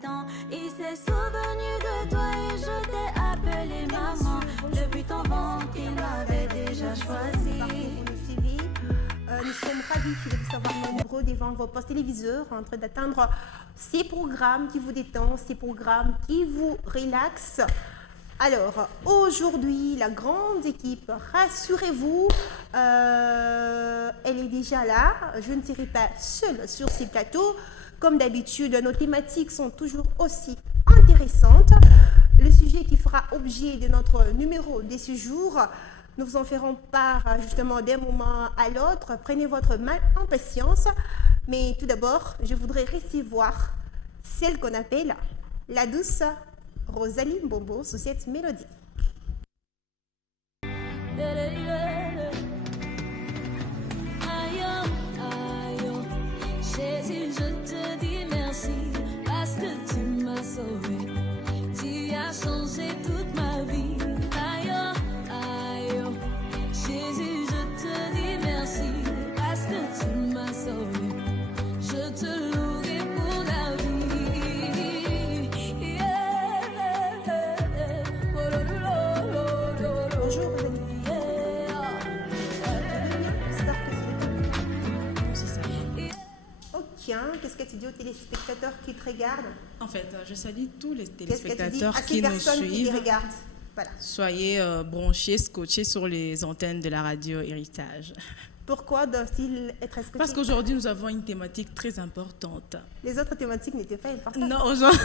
temps. Il s'est souvenu de toi et je t'ai appelé maman. Depuis ton ventre, il m'avait déjà choisi. Nous sommes ravis de vous savoir nombreux devant vos postes téléviseurs en train d'atteindre ces programmes qui vous détendent, ces programmes qui vous relaxent. Alors, aujourd'hui, la grande équipe, rassurez-vous, elle est déjà là. Je ne serai pas seule sur ces plateaux. Comme d'habitude, nos thématiques sont toujours aussi intéressantes. Le sujet qui fera objet de notre numéro de ce jour, nous vous en ferons part justement d'un moment à l'autre. Prenez votre mal en patience. Mais tout d'abord, je voudrais recevoir celle qu'on appelle la douce Rosaline Mbombo sous cette mélodie. Jésus, je te dis merci parce que tu m'as sauvé. Tu as changé toute ma vie. Aïe, aïe, Jésus, je te dis merci parce que tu m'as sauvé. Je te louerai pour la vie. Bonjour, Ok, qu'est-ce que tu dis aux téléspectateurs qui te regardent? En fait, je salue tous les Qu'est-ce que tu dis téléspectateurs à ces qui nous personnes qui te suivent. regardent? Voilà. Soyez branchés, scotchés sur les antennes de la radio Héritage. Pourquoi doivent-ils être escortés? Parce qu'aujourd'hui, nous avons une thématique très importante. Les autres thématiques n'étaient pas importantes. Non, aujourd'hui,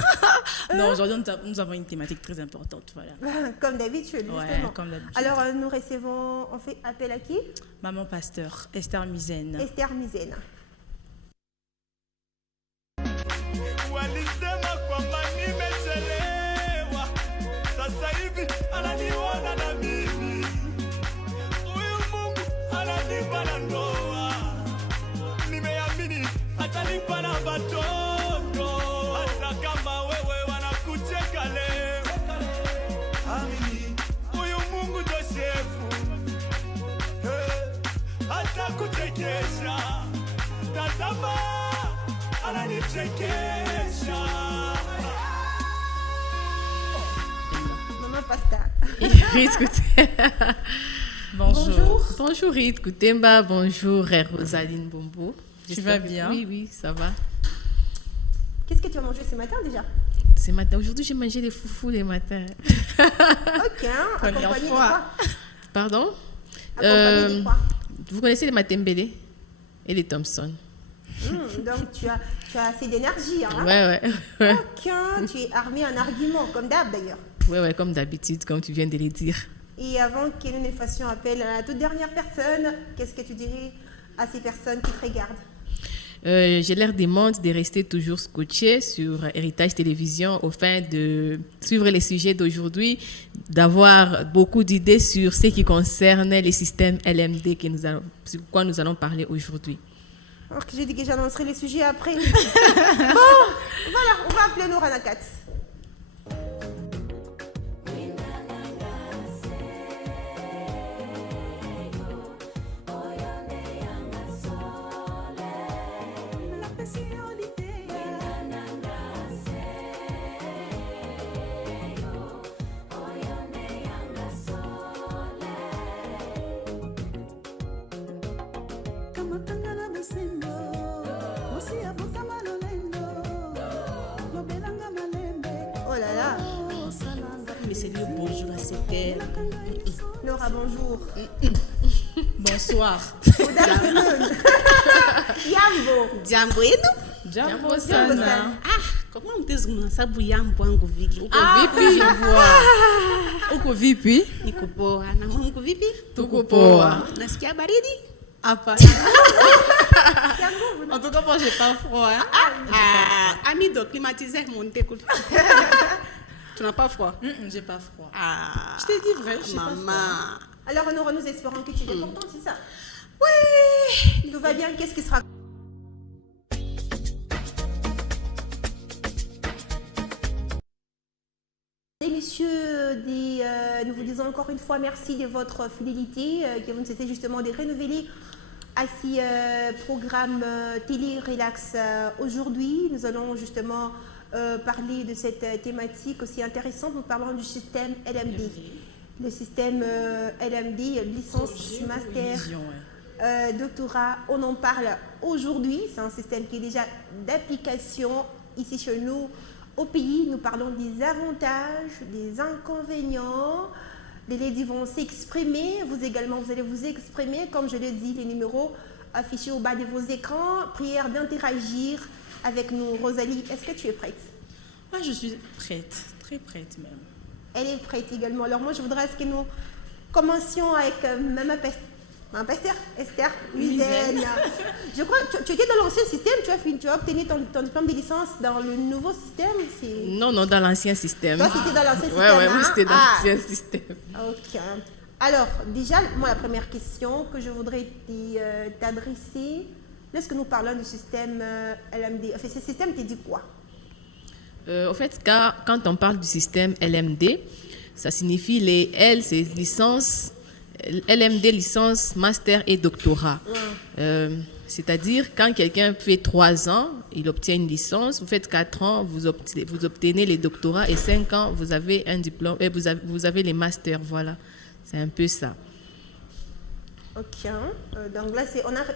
non, aujourd'hui, nous avons une thématique très importante. Voilà. Comme d'habitude, Ouais, justement. comme d'habitude. Alors, nous recevons, on fait appel à qui? Maman Pasteur, Esther Mizen. Esther Mizen. Walisema kwamba nimechelewa, sasa hivi ananiona na mimi. Huyu Mungu ananipa na ndoa, nimeamini atanipa na watoto, hata kama wewe wanakucheka leo. Amini, huyu Mungu ndo shefu, hata kuchekesha. Tazama, ananichekesha. Maman Pasta. Rite Koutemba. Bonjour. Bonjour Rite Koutemba, bonjour Rosaline Mbombo. Tu vas bien? Oui, ça va. Qu'est-ce que tu as mangé ce matin déjà? Ce matin, aujourd'hui j'ai mangé des foufous les matins. Ok, Première accompagné de fois. quoi? Pardon? Accompagné de quoi? Vous connaissez les Matembele et les Thompson? Donc tu as assez d'énergie, hein? Ouais. Ok, tu es armé en arguments, comme d'hab d'ailleurs. Ouais, comme d'habitude, comme tu viens de le dire. Et avant que nous ne fassions appel à la toute dernière personne, qu'est-ce que tu dirais à ces personnes qui te regardent? Je leur demande de rester toujours scotchés sur Héritage Télévision afin de suivre les sujets d'aujourd'hui, d'avoir beaucoup d'idées sur ce qui concerne les systèmes LMD sur quoi nous allons parler aujourd'hui. Alors que j'ai dit que j'annoncerai les sujets après. Bon, voilà, on va appeler Nora Nakat. Oh là là. Mais c'est le bonjour à cette heure. Nora, bonjour. Bonsoir. Good afternoon. Yambo. Jambo eno? Jambo Sana. sana. Ah, comment mtezi mnasabu yambo wangu vile? Uko vipi? Je vois. Uko vipi? Niko poa. Na mama mko vipi? Tuko poa. Nasikia baridi? Hapa. En tout cas, moi, j'ai pas froid. Hein? Ami do climatiseur monte kule. Tu n'as pas froid? J'ai pas froid. Ah. Je t'ai dit vrai, j'ai pas froid. Maman. Alors Nora, nous espérons que tu es contente, c'est ça? Oui. Tout va bien, qu'est-ce qui sera? Et messieurs, nous vous disons encore une fois merci de votre fidélité, que vous nous cessez justement de renouveler à ces programmes télé relax. Aujourd'hui, nous allons justement parler de cette thématique aussi intéressante. Nous parlons du système LMD. Le système LMD, licence, master, doctorat, on en parle aujourd'hui. C'est un système qui est déjà d'application ici chez nous au pays. Nous parlons des avantages, des inconvénients. Les ladies vont s'exprimer. Vous également, vous allez vous exprimer. Comme je l'ai dit, les numéros affichés au bas de vos écrans. Prière d'interagir avec nous. Rosalie, est-ce que tu es prête? Moi, je suis prête, très prête même. Elle est prête également. Alors moi, je voudrais que nous commencions avec ma pasteur, Esther Huizen. Je crois que tu étais dans l'ancien système, tu as obtenu ton diplôme de licence dans le nouveau système. Non, dans l'ancien système. Toi, c'était dans l'ancien système. Oui, c'était dans l'ancien système. Ok. Alors, déjà, moi, la première question que je voudrais t'adresser, lorsque nous parlons du système LMD, enfin, ce système te dit quoi? En fait, quand on parle du système LMD, ça signifie les L, c'est licence, LMD, licence, master et doctorat. C'est-à-dire, quand quelqu'un fait 3 ans, il obtient une licence, vous faites 4 ans, vous obtenez les doctorats et 5 ans, vous avez un diplôme, et vous avez les masters, voilà. C'est un peu ça. Ok. Donc là,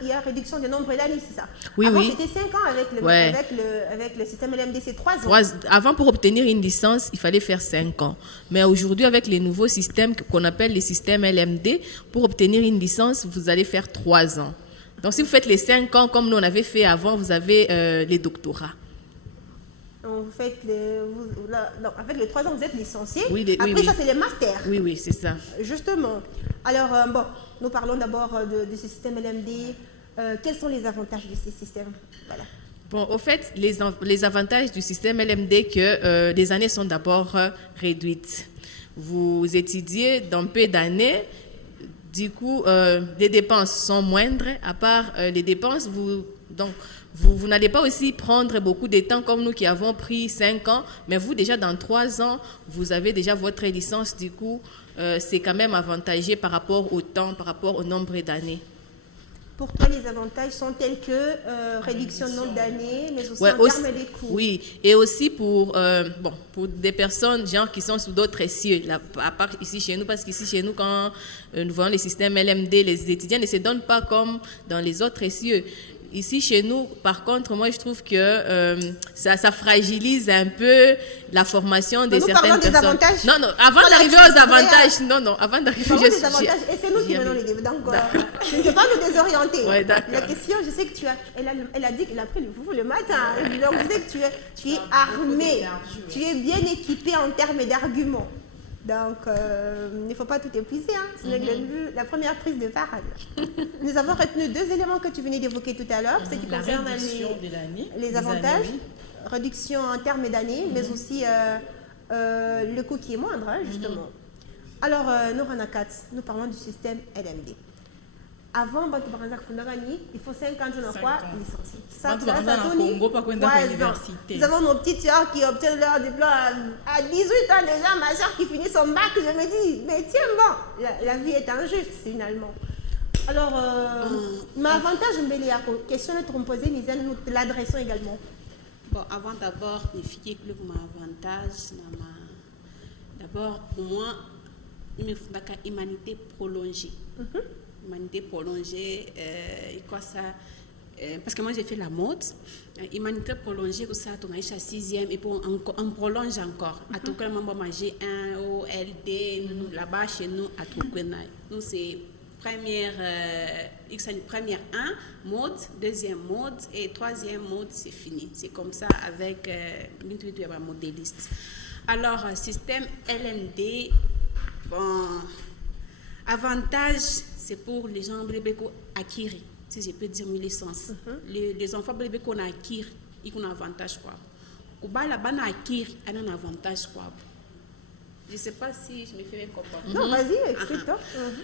il y a réduction du nombre d'années, c'est ça? Oui, Avant, oui. c'était 5 ans avec le système LMD, c'est 3 ans. Avant, pour obtenir une licence, il fallait faire 5 ans. Mais aujourd'hui, avec les nouveaux systèmes qu'on appelle les systèmes LMD, pour obtenir une licence, vous allez faire 3 ans. Donc, si vous faites les 5 ans comme nous on avait fait avant, vous avez les doctorats. Donc, avec les 3 ans, vous êtes licencié. Oui, Après, ça, c'est les masters. Oui, c'est ça. Justement. Alors, nous parlons d'abord de ce système LMD. Quels sont les avantages de ce système? Voilà. Bon, au fait, les avantages du système LMD, que les années sont d'abord réduites. Vous étudiez dans peu d'années, du coup, les dépenses sont moindres. À part les dépenses, vous n'allez pas aussi prendre beaucoup de temps comme nous qui avons pris 5 ans, mais vous, déjà dans 3 ans, vous avez déjà votre licence, du coup, c'est quand même avantageux par rapport au temps, par rapport au nombre d'années. Pour toi, les avantages sont tels que réduction de nombre d'années, mais aussi en termes des coûts. Oui, et aussi pour des personnes genre qui sont sous d'autres cieux, à part ici chez nous, parce qu'ici chez nous, quand nous voyons les systèmes LMD, les étudiants ne se donnent pas comme dans les autres cieux. Ici, chez nous, par contre, moi, je trouve que ça fragilise un peu la formation de certaines personnes. Nous parlons des avantages. Non, avant d'arriver aux avantages. Avant d'arriver aux avantages. Et c'est nous qui menons les débats. Donc, je ne peux pas nous désorienter. Ouais, la question, je sais que elle a dit qu'elle a pris le foufou le matin. Donc, je sais que tu es armé. Tu es bien équipé en termes d'arguments. Donc, il ne faut pas tout épuiser. C'est la première prise de parole. Nous avons retenu 2 éléments que tu venais d'évoquer tout à l'heure, ce qui concerne les avantages, réduction en termes d'années, mais aussi le coût qui est moindre, justement. Alors, Norana Katz, nous parlons du système LMD. Avant, il faut 50 ans licenciés. Ça, nous avons nos petites soeurs qui obtiennent leur diplôme à 18 ans déjà. Ma soeur qui finit son bac, je me dis, mais tiens, bon, la vie est injuste finalement. Alors, ma avantage, question de te poser, nous te l'adressons également. Bon, avant d'abord, les filles qui ont un avantage, d'abord, pour moi, il me faut une humanité prolongée. Humanité prolongée, et quoi ça? Parce que moi j'ai fait la mode, humanité prolongée, ça, on a eu 6e, et puis on prolonge encore. À tout cas, on manger un OLD, là-bas chez nous, à tout cas. Nous, c'est première 1, mode, 2e mode, et 3e mode, c'est fini. C'est comme ça avec un modéliste. Alors, système LMD, bon, avantage, c'est pour les gens qui acquérir, si je peux dire une licence. Les enfants qu'on acquérir, ils ont un avantage quoi. Kuba la bana acquérir, ils ont un avantage quoi. Je ne sais pas si je me fais comprendre. Non, vas-y, explique-toi.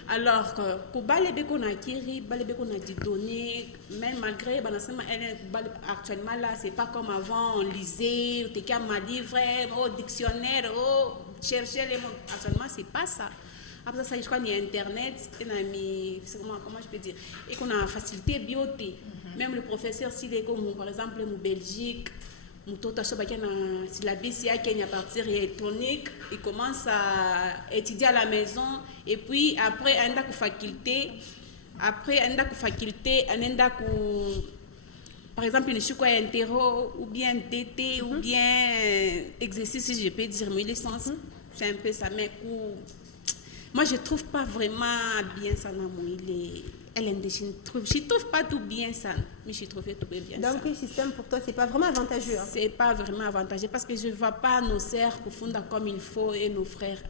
Alors, Kuba les qu'on acquérir, les qu'on a des données, même malgré actuellement là, c'est pas comme avant, on lisait, on était un livre, au dictionnaire, chercher les mots. Actuellement, c'est pas ça. Après ça, je crois qu'il y a Internet, comment je peux dire, et qu'on a facilité bioté. Même le professeur, s'il est comme, par exemple, en Belgique, mtoto ashabaki na syllabus yake ni à partir électronique, il commence à étudier à la maison et puis après anaenda ku faculté, anaenda ku par exemple une chouko interro ou bien DT ou bien exercice, si je peux dire, mais licence, c'est un peu ça, mais moi je trouve pas vraiment bien ça dans mon LND, je trouve pas tout bien ça, mais je trouve tout bien ça. Donc le système pour toi c'est pas vraiment avantageux. C'est pas vraiment avantageux parce que je vois pas nos sœurs pour fonder comme il faut et nos frères.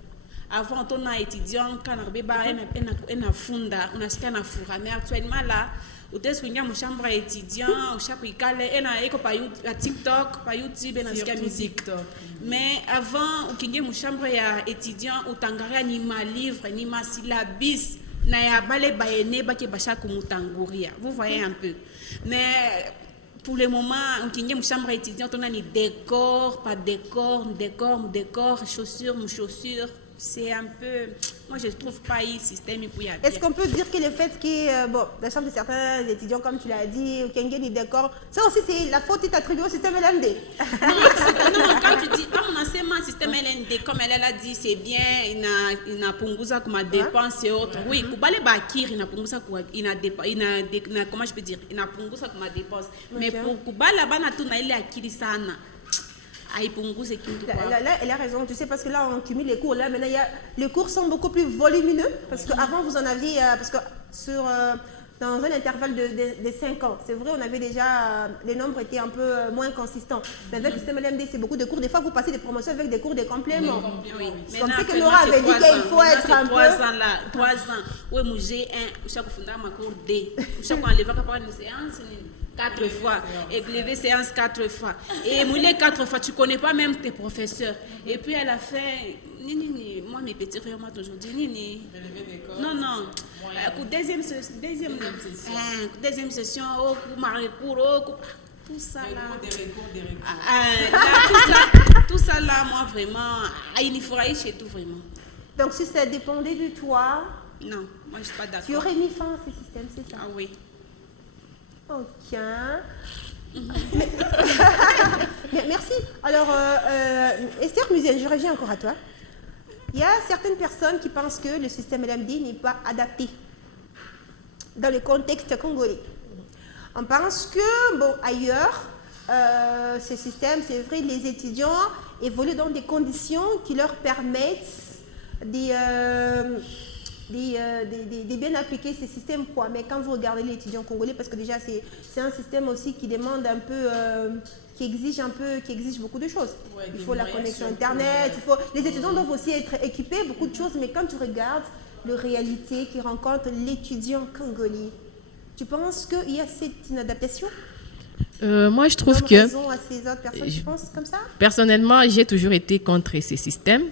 Avant on a étudiant quand on a funda, on a ce qu'on a fourra, mais actuellement là utaweza kuingia mshamba étudiant ushakuikale iko pa TikTok pa YouTube na sikia musique mais avant ukiingia mshamba ya étudiant utangaria ni ma livre ni ma syllabus na ya bale baene bake basha kumutanguria, vous voyez un peu, mais pour le moment ukiingia mshamba étudiant on a ni décor pas décor chaussures c'est un peu, moi je trouve pas un système pour y aller. Est-ce qu'on peut dire que le fait que la chambre de certains étudiants, comme tu l'as dit, ou qu'il y ait des décors, ça aussi c'est la faute est attribuée au système LND. Non, quand tu dis, on enseignement système LND, comme elle a dit, c'est bien, il n'a punguza comme dépense et autres. Oui, kubale bakir, il n'a punguza comment je peux dire, il n'a punguza comme dépense. Mais pour kubala bana tout na ile akili sana. Là, elle a raison, tu sais, parce que là, on cumule les cours. Là, maintenant, les cours sont beaucoup plus volumineux, parce qu'avant, vous en aviez, parce que dans un intervalle de 5 ans, c'est vrai, on avait déjà, les nombres étaient un peu moins consistants. Mais avec le système LMD, c'est beaucoup de cours. Des fois, vous passez des promotions avec des cours de complément. Oui. C'est comme ça que Nora avait dit qu'il faut être un peu... 3 ans là, 3 ans. Oui, moi, j'ai chaque fois, ma cours D. Chaque fois, on lève à une séance, 4 fois, et lever séance 4 fois. Et mouler 4 fois, tu ne connais pas même tes professeurs. Et puis elle a fait, moi mes petits frères m'ont toujours dit, non, deuxième session, tout ça là. Tout ça là, moi vraiment, il faut aller chez tout vraiment. Donc si ça dépendait de toi, non, moi je ne suis pas d'accord. Tu aurais mis fin à ce système, c'est ça? Ah oui. Ok. Merci. Alors, Esther Musienne, je reviens encore à toi. Il y a certaines personnes qui pensent que le système LMD n'est pas adapté dans le contexte congolais. On pense que, bon, ailleurs, ce système, c'est vrai, les étudiants évoluent dans des conditions qui leur permettent de bien appliquer ces systèmes, quoi. Mais quand vous regardez les étudiants congolais, parce que déjà c'est un système aussi qui demande un peu, qui exige beaucoup de choses. Ouais, il faut la connexion internet, les étudiants doivent aussi être équipés, beaucoup de choses, mais quand tu regardes la réalité qui rencontre l'étudiant congolais, tu penses qu'il y a cette inadaptation? Moi, je trouve que... raison à ces autres personnes qui pensent comme ça? Personnellement, j'ai toujours été contre ces systèmes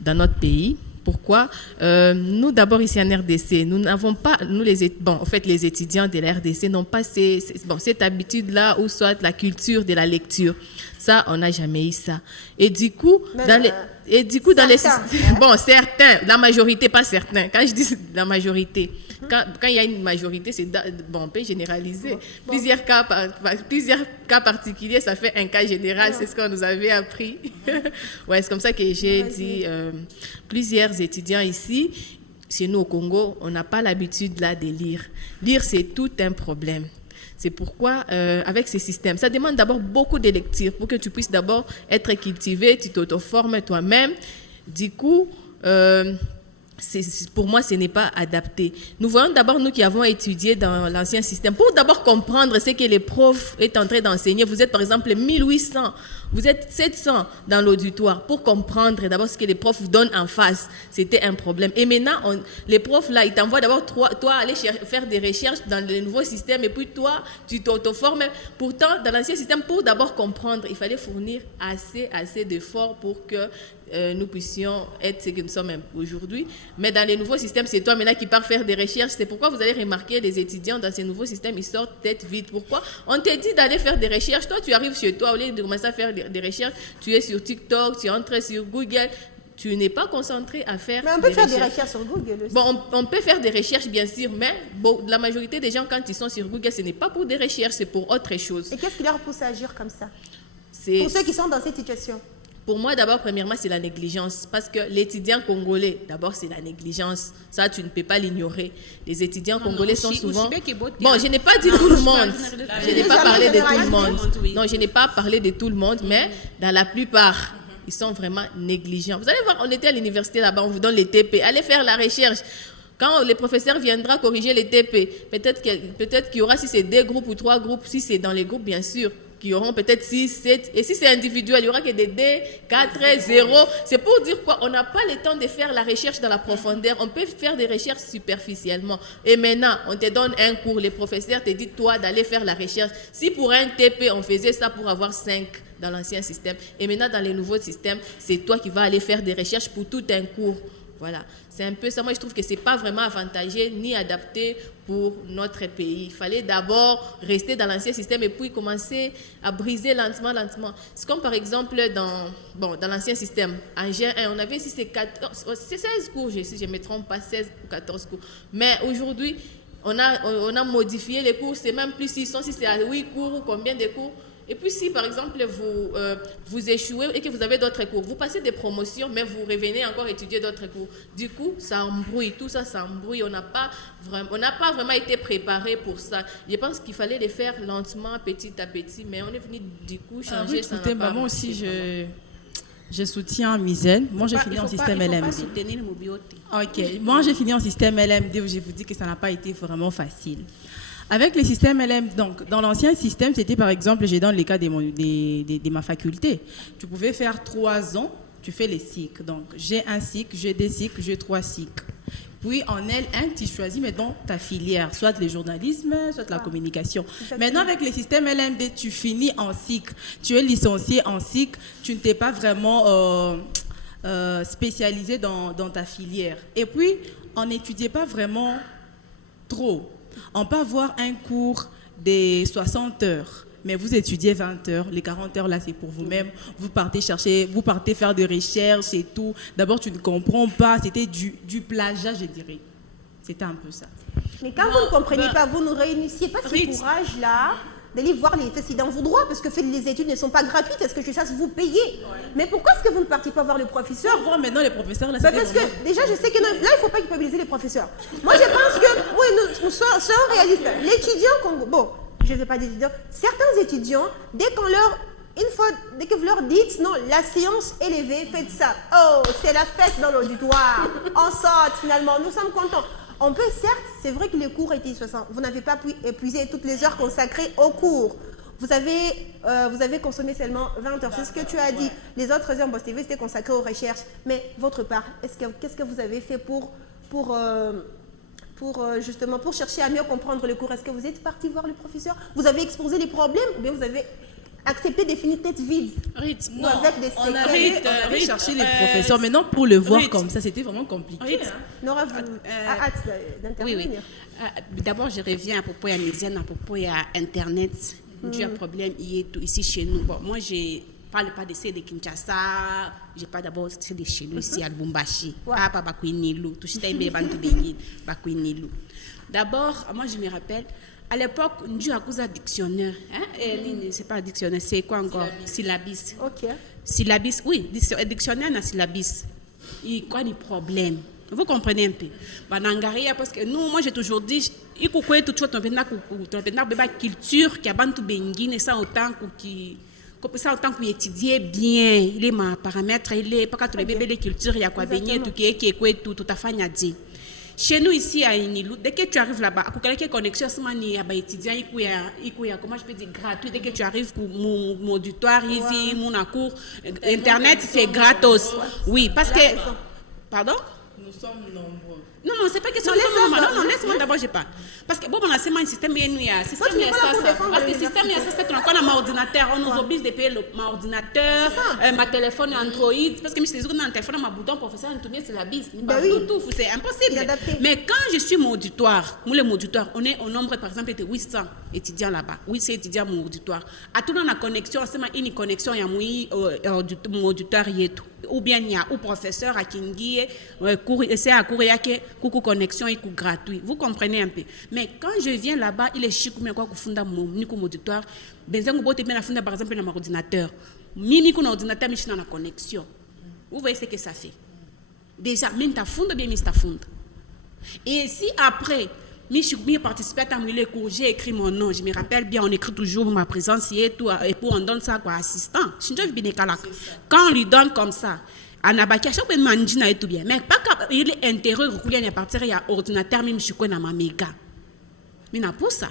dans notre pays. Pourquoi? Nous, d'abord, ici en RDC, nous n'avons pas, les étudiants de la RDC n'ont pas cette habitude-là, ou soit la culture de la lecture. Ça, on n'a jamais eu ça. Et du coup, certains, la majorité, pas certains. Quand je dis la majorité, quand il y a une majorité, on peut généraliser. Plusieurs cas particuliers, ça fait un cas général, c'est ce qu'on nous avait appris. Ouais, c'est comme ça que j'ai dit, plusieurs étudiants ici, chez nous au Congo, on n'a pas l'habitude là de lire. Lire, c'est tout un problème. C'est pourquoi, avec ces systèmes, ça demande d'abord beaucoup de lecture pour que tu puisses d'abord être cultivé, tu t'auto-formes toi-même. Du coup, pour moi, ce n'est pas adapté. Nous voyons d'abord, nous qui avons étudié dans l'ancien système, pour d'abord comprendre ce que les profs est en train d'enseigner. Vous êtes par exemple 1800, vous êtes 700 dans l'auditoire. Pour comprendre d'abord ce que les profs vous donnent en face, c'était un problème. Et maintenant, les profs, là, ils t'envoient d'abord toi aller faire des recherches dans le nouveau système, et puis toi, tu t'auto-formes. Pourtant, dans l'ancien système, pour d'abord comprendre, il fallait fournir assez d'efforts pour que nous puissions être ce que nous sommes aujourd'hui. Mais dans les nouveaux systèmes, c'est toi maintenant qui pars faire des recherches. C'est pourquoi vous allez remarquer les étudiants dans ces nouveaux systèmes, ils sortent tête vide. Pourquoi? On te dit d'aller faire des recherches. Toi, tu arrives chez toi, au lieu de commencer à faire des recherches, tu es sur TikTok, tu entres sur Google. Tu n'es pas concentré à faire des recherches. Mais on peut faire des recherches sur Google aussi. Bon, on peut faire des recherches, bien sûr, mais la majorité des gens, quand ils sont sur Google, ce n'est pas pour des recherches, c'est pour autre chose. Et qu'est-ce qui leur pousse à agir comme ça? Pour ceux qui sont dans cette situation. Pour moi, d'abord, premièrement, c'est la négligence. Parce que l'étudiant congolais, d'abord, c'est la négligence. Ça, tu ne peux pas l'ignorer. Les étudiants congolais sont souvent... Bon, je n'ai pas dit tout le monde. Je n'ai pas parlé de tout le monde. Non, je n'ai pas parlé de tout le monde, mais dans la plupart, ils sont vraiment négligents. Vous allez voir, on était à l'université là-bas, on vous donne les TP. Allez faire la recherche. Quand le professeur viendra corriger les TP, peut-être qu'il y aura, si c'est 2 groupes ou 3 groupes, si c'est dans les groupes, bien sûr, qui auront peut-être 6, 7. Et si c'est individuel, il y aura que des D, 4, 0. C'est pour dire quoi? On n'a pas le temps de faire la recherche dans la profondeur. On peut faire des recherches superficiellement. Et maintenant, on te donne un cours. Le professeur te dit, toi, d'aller faire la recherche. Si pour un TP, on faisait ça pour avoir 5 dans l'ancien système, et maintenant, dans les nouveaux systèmes, c'est toi qui vas aller faire des recherches pour tout un cours. Voilà, c'est un peu ça. Moi, je trouve que ce n'est pas vraiment avantageux ni adapté pour notre pays. Il fallait d'abord rester dans l'ancien système et puis commencer à briser lentement. C'est comme par exemple dans l'ancien système. En G1, on avait 16 cours, si je ne me trompe pas, 16 ou 14 cours. Mais aujourd'hui, on a modifié les cours. C'est même plus si c'est à 8 cours ou combien de cours. Et puis si, par exemple, vous échouez et que vous avez d'autres cours, vous passez des promotions, mais vous revenez encore étudier d'autres cours. Du coup, ça embrouille, tout ça, ça embrouille. On n'a pas vraiment été préparé pour ça. Je pense qu'il fallait les faire lentement, petit à petit, mais on est venu du coup changer ça. Moi aussi, je soutiens Mizel. Moi, j'ai fini en système LMD. Il ne faut pas soutenir le mobilité. Ok, moi, j'ai fini en système LMD où je vous dis que ça n'a pas été vraiment facile. Avec les systèmes LM, donc dans l'ancien système, c'était par exemple, j'ai dans les cas de ma faculté, tu pouvais faire 3 ans, tu fais les cycles. Donc j'ai un cycle, j'ai 2 cycles, j'ai 3 cycles. Puis en L1, tu choisis maintenant ta filière, soit le journalisme, soit la communication. Maintenant avec les systèmes LMD, tu finis en cycle, tu es licencié en cycle, tu ne t'es pas vraiment spécialisé dans ta filière. Et puis on n'étudiait pas vraiment trop. On peut avoir un cours de 60 heures, mais vous étudiez 20 heures. Les 40 heures, là, c'est pour vous-même. Vous partez faire des recherches et tout. D'abord, tu ne comprends pas. C'était du plagiat, je dirais. C'était un peu ça. Mais quand vous ne comprenez pas, vous ne réunissiez pas ce courage-là d'aller voir les faits, c'est dans vos droits, parce que les études ne sont pas gratuites, est-ce que je sache vous payer? Mais pourquoi est-ce que vous ne partez pas voir le professeur? Voir maintenant les professeurs, là, parce que déjà, je sais que là, il ne faut pas culpabiliser les professeurs. Moi, je pense que, oui, nous soyons réalistes. L'étudiant, bon, je ne vais pas dire étudiants, certains étudiants, dès que vous leur dites, non, la séance est levée, faites ça. Oh, c'est la fête dans l'auditoire. On sort finalement, nous sommes contents. On peut, certes, c'est vrai que les cours étaient 60. Vous n'avez pas pu épuiser toutes les heures consacrées au cours. Vous avez consommé seulement 20 heures. C'est ce que tu as dit. Les autres heures, c'était consacré aux recherches. Mais votre part, qu'est-ce que vous avez fait pour justement pour chercher à mieux comprendre le cours? Est-ce que vous êtes parti voir le professeur? Vous avez exposé les problèmes ou bien vous avez accepté de finir tête vide? On avait cherché les professeurs. Maintenant, pour le voir comme ça, c'était vraiment compliqué. Nora, vous hâte d'intervenir. Oui. D'abord, je reviens à propos de Méziane, à propos de Internet. Dû à problème ici chez nous. Bon, moi, je ne parle pas de ceux de Kinshasa. Je parle d'abord de ceux de chez nous, ici à Lubumbashi. Pas Bakwinilu. Tout ce qui est Bakwinilu. D'abord, moi, je me rappelle, à l'époque, nous avons un dictionnaire. C'est pas un dictionnaire, c'est quoi encore? Syllabis. Ok. Syllabis, oui, dictionnaire na syllabis. Il y a des problèmes. Vous comprenez un peu? Parce que nous, moi, j'ai toujours dit, il faut que tout le monde ait culture qui a bantu bengine ça autant que étudier bien les paramètres, les pas que les bébés culture il y a quoi baigner tout qui est tout à fait dit. Chez nous ici à Inilou, dès que tu arrives là-bas, à quelqu'un connexion il y a étudiant comment je peux dire gratuit dès que tu arrives pour mon auditoire ici mon cours internet c'est gratos. Oui, parce que pardon? Nous sommes nombreux. Non, c'est pas question de nombreux. Non, laisse-moi d'abord, je parle. Parce que bon, on a un système, il y a ça. Parce que le système, il y a ça, c'est qu'on a un ordinateur. On nous oblige de payer mon ordinateur, ma téléphone Android. Parce que je suis dans un téléphone, ma bouton professeur, c'est la bise. C'est impossible. Mais quand je suis mon auditoire, on est au nombre, par exemple, de 800 étudiants là-bas. 800 étudiants mon auditoire. À tout le monde, la connexion, c'est une connexion, il y a mon auditoire, ou bien il y a un professeur à Kingi, c'est à Koureyake. coucou connexion et coucou gratuit. Vous comprenez un peu. Mais quand je viens là-bas, il est chic, mais quoi qu'on fonde mon auditoire, benzengo bote bien la fonde par exemple dans mon ordinateur. Mimi qu'on ordinateur, mais je suis dans la connexion. Vous voyez ce que ça fait. Déjà, même ta fonde bien, mais ta fonde. Et si après, je participe à les cours, j'ai écrit mon nom, je me rappelle bien, on écrit toujours ma présence et tout, et puis on donne ça quoi, assistant. Quand on lui donne comme ça, à chaque fois que je tout bien, mais pas quand il est intérieur, il y a partir, il y a ordinateur, même je suis dans ma méga. Mais n'a pas ça.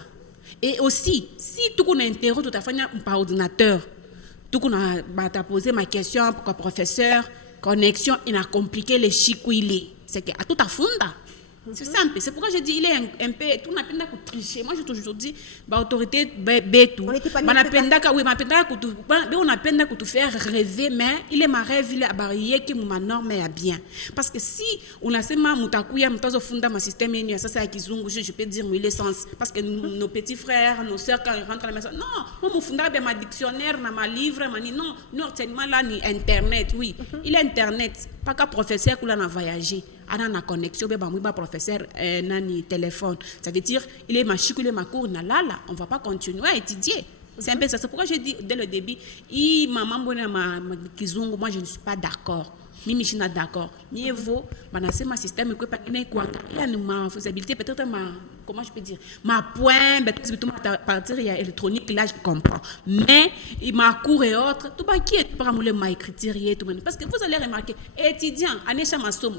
Et aussi, si tout le monde est intérieur, tout à fait, par ordinateur, tout le monde a posé ma question, pourquoi professeur, connexion, il a compliqué les chiquilles. C'est que à tout à fond. C'est simple. C'est pourquoi je dis il est un peu tout n'a pas tricher. Moi je toujours dit autorité tout. On a peine que faire rêver mais il est ma rêve il est barrière que ma norme est bien. Parce que si on a seulement mutakuya mutazo funda ma système et ça c'est à kizungu je peux dire mais l'essence parce que nos petits frères, nos sœurs quand ils rentrent à la maison non, moi mon funda ma dictionnaire, ma livre, non, tellement là ni internet, oui. Il est internet, pas qu'un professeur qui l'a voyagé. On a une connexion, professeur, nani téléphone. Ça veut dire, il est ma chic, il est ma cour, on ne va pas continuer à étudier. C'est un peu ça. C'est pourquoi je dis dès le début, maman, kizungu, moi je ne suis pas d'accord. Mimi, je suis pas d'accord. Mieux vaut, c'est ma système, il y a ma faisabilité, peut-être comment je peux dire, ma pointe, à partir électronique, là je comprends. Mais ma cour et autres, tout qui est par ma écriture et tout. Parce que vous allez remarquer, étudiant,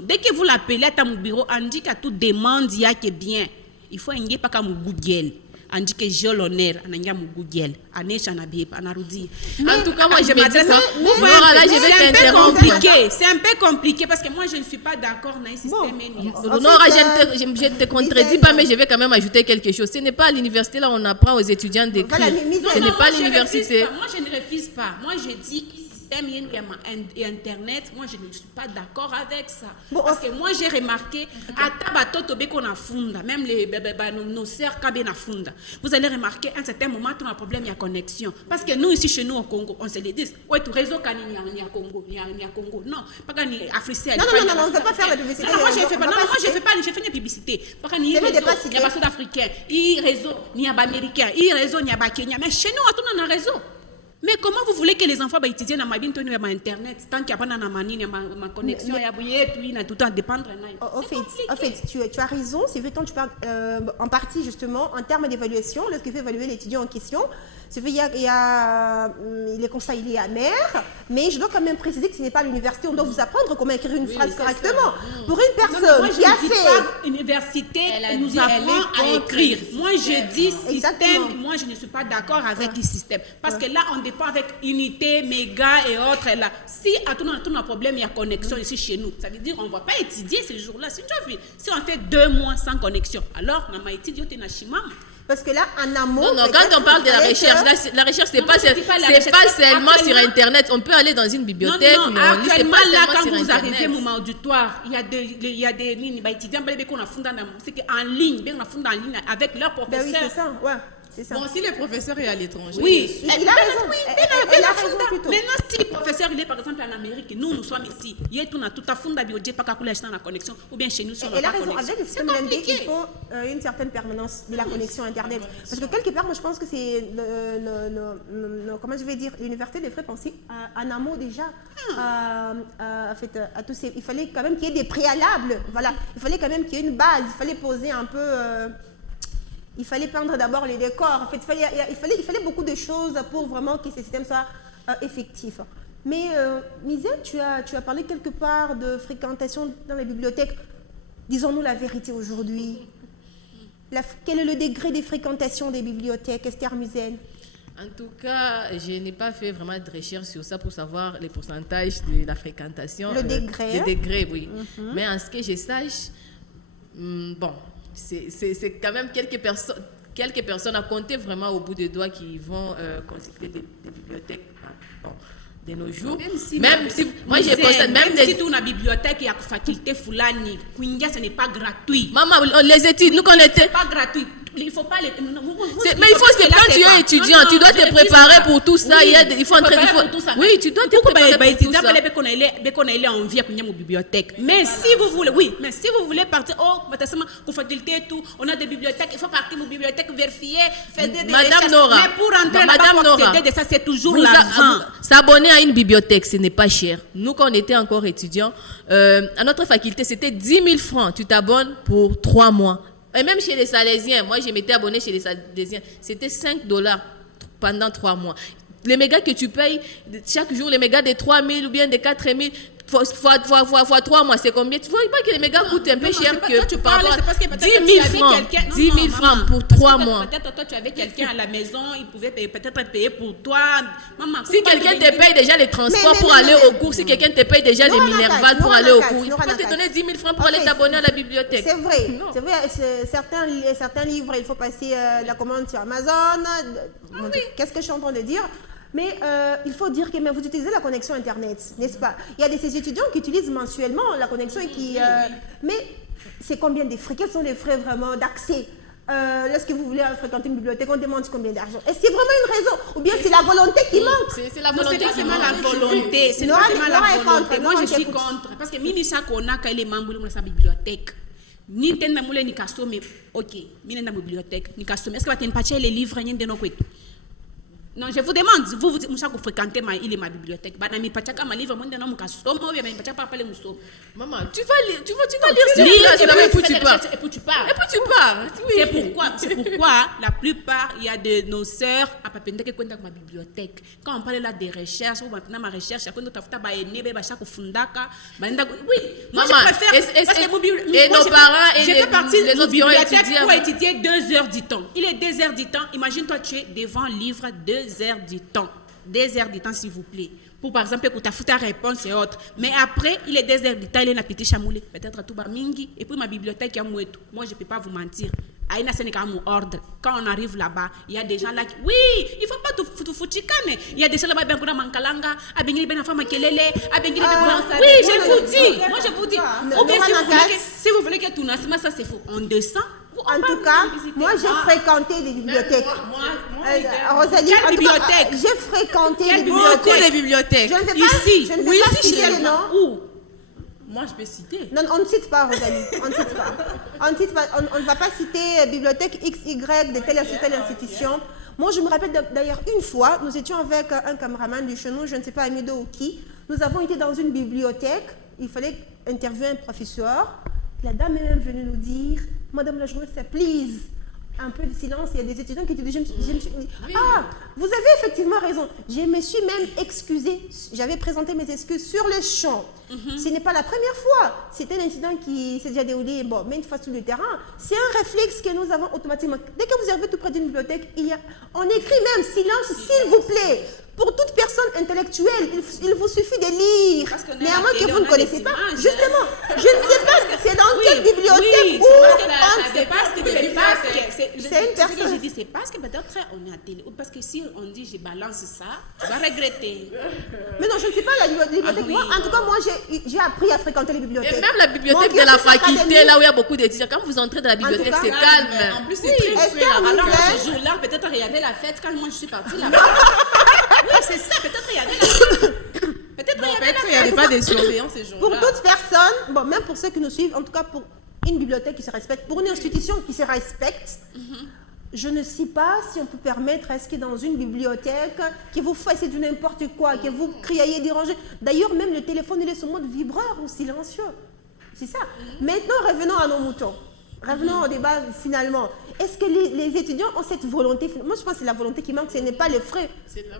dès que vous l'appelez à mon bureau, on dit qu'à tout demande, il y a que bien. Il faut un pas comme Google. On dit que j'ai l'honneur, on a Google, on est en tout cas, moi je m'adresse c'est un peu compliqué parce que moi je ne suis pas d'accord dans le système. Nora, je ne te contredis pas, mais je vais quand même ajouter quelque chose. Ce n'est pas à l'université, là on apprend aux étudiants d'écrire. Ce n'est pas à l'université. Moi je ne refuse pas. Moi je dis et Internet, moi je ne suis pas d'accord avec ça. Parce que moi j'ai remarqué, même nos sœurs, vous allez remarquer à un certain moment, on a un problème, il y a connexion. Parce que nous ici chez nous au Congo, on se le dit, ouais, tout réseau, il y a Congo, il y a Congo. Non, pas qu'il y a Afrique. Non, on ne veut pas faire la publicité. Non, moi je ne fais pas une publicité. Pas qu'il y a réseau, il y a Sud-Africain, il y a réseau, il y a Américain, il y a réseau, il y a Kenya. Mais chez nous, on a un réseau. Mais comment vous voulez que les enfants étudient dans ma internet tant qu'il n'y a pas ma connexion et puis tout le temps dépendre en fait, tu as raison, c'est vrai quand tu parles en partie justement en termes d'évaluation, lorsqu'il faut évaluer l'étudiant en question, c'est vrai il est conseillé, il est amer, mais je dois quand même préciser que ce n'est pas l'université, on doit vous apprendre comment écrire une phrase correctement. Pour une personne qui a fait université, nous apprend à écrire. Moi je dis système, moi je ne suis pas d'accord avec le système parce que là on dépend avec unité, méga et autres là. Si à tout un problème il y a connexion ici chez nous, ça veut dire on ne va pas étudier ces jours-là. Si on fait 2 mois sans connexion, alors on va étudier au Nashimam. Parce que là, en amont... Non, quand on parle de la recherche, la recherche, c'est pas seulement sur Internet. On peut aller dans une bibliothèque, mais on lit, c'est pas seulement quand vous arrivez au moment auditoire, il y a des lignes, étudiants, c'est en ligne, on a fondé en ligne avec leurs professeurs. Oui, c'est ça, ouais. Bon, si le professeur est à l'étranger. Oui, il a raison. Elle a raison plutôt. Maintenant, si le professeur il est par exemple en Amérique, nous sommes ici, il est tout à fond d'habitude, pas qu'à la connexion, ou bien chez nous, si on n'a pas connexion. Avec le système LMD, il faut une certaine permanence de la connexion Internet. Parce que quelque part, moi je pense que c'est, comment je vais dire, l'université devrait penser en amont déjà à tous ces... Il fallait quand même qu'il y ait des préalables, voilà. Il fallait quand même qu'il y ait une base, il fallait poser un peu... Il fallait peindre d'abord les décors. En fait, il fallait beaucoup de choses pour vraiment que ce système soit effectif. Mais, Misèle, tu as parlé quelque part de fréquentation dans les bibliothèques. Disons-nous la vérité aujourd'hui. Quel est le degré de fréquentation des bibliothèques, Esther Misèle? En tout cas, je n'ai pas fait vraiment de recherche sur ça pour savoir les pourcentages de la fréquentation. Le degré. Le degré, oui. Mais en ce que je sache, bon... C'est quand même quelques personnes à compter vraiment au bout des doigts qui vont constituer des bibliothèques de nos jours. Même si tu as une bibliothèque et une faculté fulani, ce n'est pas gratuit. Maman, les études, nous connaissons. C'est pas gratuit. il faut pas les. Mais il faut, c'est quand tu es étudiant, tu dois te préparer pour tout ça. Il faut entrer. Oui, tu dois te préparer pour tout ça. Qu'on a envie à une bibliothèque. Mais si vous voulez, oui, mais si vous voulez partir, pour faculté et tout, on a des bibliothèques, il faut partir aux bibliothèques, vérifier, faire des Madame Nora, mais pour entrer Madame Nora, ça, c'est toujours l'argent. S'abonner à une bibliothèque, ce n'est pas cher. Nous, quand on était encore étudiants, à notre faculté, c'était 10 000 francs. Tu t'abonnes pour 3 mois. Et même chez les Salésiens, moi, je m'étais abonné chez les Salésiens, c'était 5 $ pendant 3 mois. Les mégas que tu payes chaque jour, les mégas de 3 000 ou bien de 4 000, fois 3 mois, c'est combien? Tu vois pas que les mégas coûtent un peu cher que tu parles. 10 000 francs. 10 000 francs pour 3 mois. Peut-être toi, tu avais quelqu'un à la maison, il pouvait peut-être payer pour toi. Maman, si quelqu'un te paye déjà les transports pour aller au cours, si quelqu'un te paye déjà les Minerval pour aller au cours, il ne faut pas te donner 10 000 francs pour aller t'abonner à la bibliothèque. C'est vrai. C'est vrai, certains livres, il faut passer la commande sur Amazon. Qu'est-ce que je suis en train de dire? Mais il faut dire que vous utilisez la connexion Internet, n'est-ce pas? Il y a ces étudiants qui utilisent mensuellement la connexion et qui... mais c'est combien de frais? Quels sont les frais vraiment d'accès? Lorsque vous voulez fréquenter une bibliothèque, on demande combien d'argent? Est-ce que c'est vraiment une raison? Ou bien c'est la volonté qui manque? C'est la volonté qui manque. La volonté. C'est pas la volonté. Moi, je suis contre. Parce que mimi ça qu'on a quand les membres de sa bibliothèque. Ni tena mule ni kasome. Ok, mine na bibliothèque ni kasome. Est-ce que tu as les livres ni de nos kwetu? Non, je vous demande, vous fréquentez ma bibliothèque. Banami pachaka ma livre, moi de nom kasome ou bien pachaka pas parler muso. Maman, tu vas lire ce livre et puis tu pars. Et puis tu pars. C'est pourquoi la plupart il y a de nos sœurs à Papende qui connaissent ma bibliothèque. Quand on parle là des recherches, ou maintenant ma recherche, quand on tafuta ba enebe ba chaque fundaka, oui, moi je préfère parce que et nos parents et j'étais partie les autres bibliothèques pour étudier 2 heures du temps. Il est 2 heures du temps. Imagine-toi tu es devant un livre 2 heures du temps. 2 heures du temps, s'il vous plaît. Pour, par exemple, pour ta réponse et autres. Mais après, il est 2 heures du temps, il est na petit chamoulé. Peut-être tout mingi. Et puis ma bibliothèque, moi, je ne peux pas vous mentir. Aïna Sénégal, mon ordre. Quand on arrive là-bas, il y a des gens là qui. Oui, il ne faut pas tout fouchicane. Il y a des gens là-bas, ben Mankalanga, Abengili Ben Afama Kelele, Abengili Ben. Oui, je vous dis. Moi, je vous dis. Ou bien si vous voulez que tout nassima, ça c'est faux. On descend. En tout cas, moi j'ai fréquenté des bibliothèques. Rosalie, quelle bibliothèque? J'ai fréquenté des Beaucoup bibliothèques. de bibliothèques. Je ne vais Ici. pas, je ne vais pas citer les noms. Où? Moi, je peux citer. Non, on ne cite pas, Rosalie. On ne cite pas. On ne va pas citer bibliothèque XY de telle institution. Moi, je me rappelle d'ailleurs une fois, nous étions avec un caméraman du chenou, je ne sais pas, Amido ou qui. Nous avons été dans une bibliothèque. Il fallait interviewer un professeur. La dame est même venue nous dire, Madame la journaliste, please, un peu de silence. Il y a des étudiants qui étaient dit, je me suis dit, ah, vous avez effectivement raison. Je me suis même excusée. J'avais présenté mes excuses sur le champ. Ce n'est pas la première fois. C'était un incident qui s'est déjà déroulé, bon, mais une fois sur le terrain. C'est un réflexe que nous avons automatiquement. Dès que vous arrivez tout près d'une bibliothèque, on écrit même silence, s'il vous plaît. Pour toute personne intellectuelle, il vous suffit de lire. Néanmoins que vous ne connaissez pas. Justement, je ne sais pas c'est dans quelle bibliothèque c'est une personne. Je dis, c'est parce que peut-être on est à télé. Ou parce que si on dit je balance ça, tu vas regretter. Mais non, je ne sais pas la bibliothèque. Moi, en tout cas, moi, j'ai appris à fréquenter les bibliothèques. Et même la bibliothèque de la faculté, là où il y a beaucoup d'étudiants, quand vous entrez dans la bibliothèque, c'est calme. En plus, c'est très frais. Alors, ce jour-là, peut-être il y avait la fête quand moi je suis partie là-bas. Oui, c'est ça. Peut-être il y avait la fête. Peut-être il n'y avait pas de surveillance ces jours-là. Pour toute personne, bon, même pour ceux qui nous suivent, en tout cas pour une bibliothèque qui se respecte, pour une institution qui se respecte, je ne sais pas si on peut permettre à ce que dans une bibliothèque, que vous fassiez du n'importe quoi, que vous criez, dérangez. D'ailleurs, même le téléphone, il est sur mode vibreur ou silencieux. C'est ça. Maintenant, revenons à nos moutons. Revenons au débat finalement. Est-ce que les étudiants ont cette volonté? Moi, je pense que c'est la volonté qui manque, ce n'est pas les frais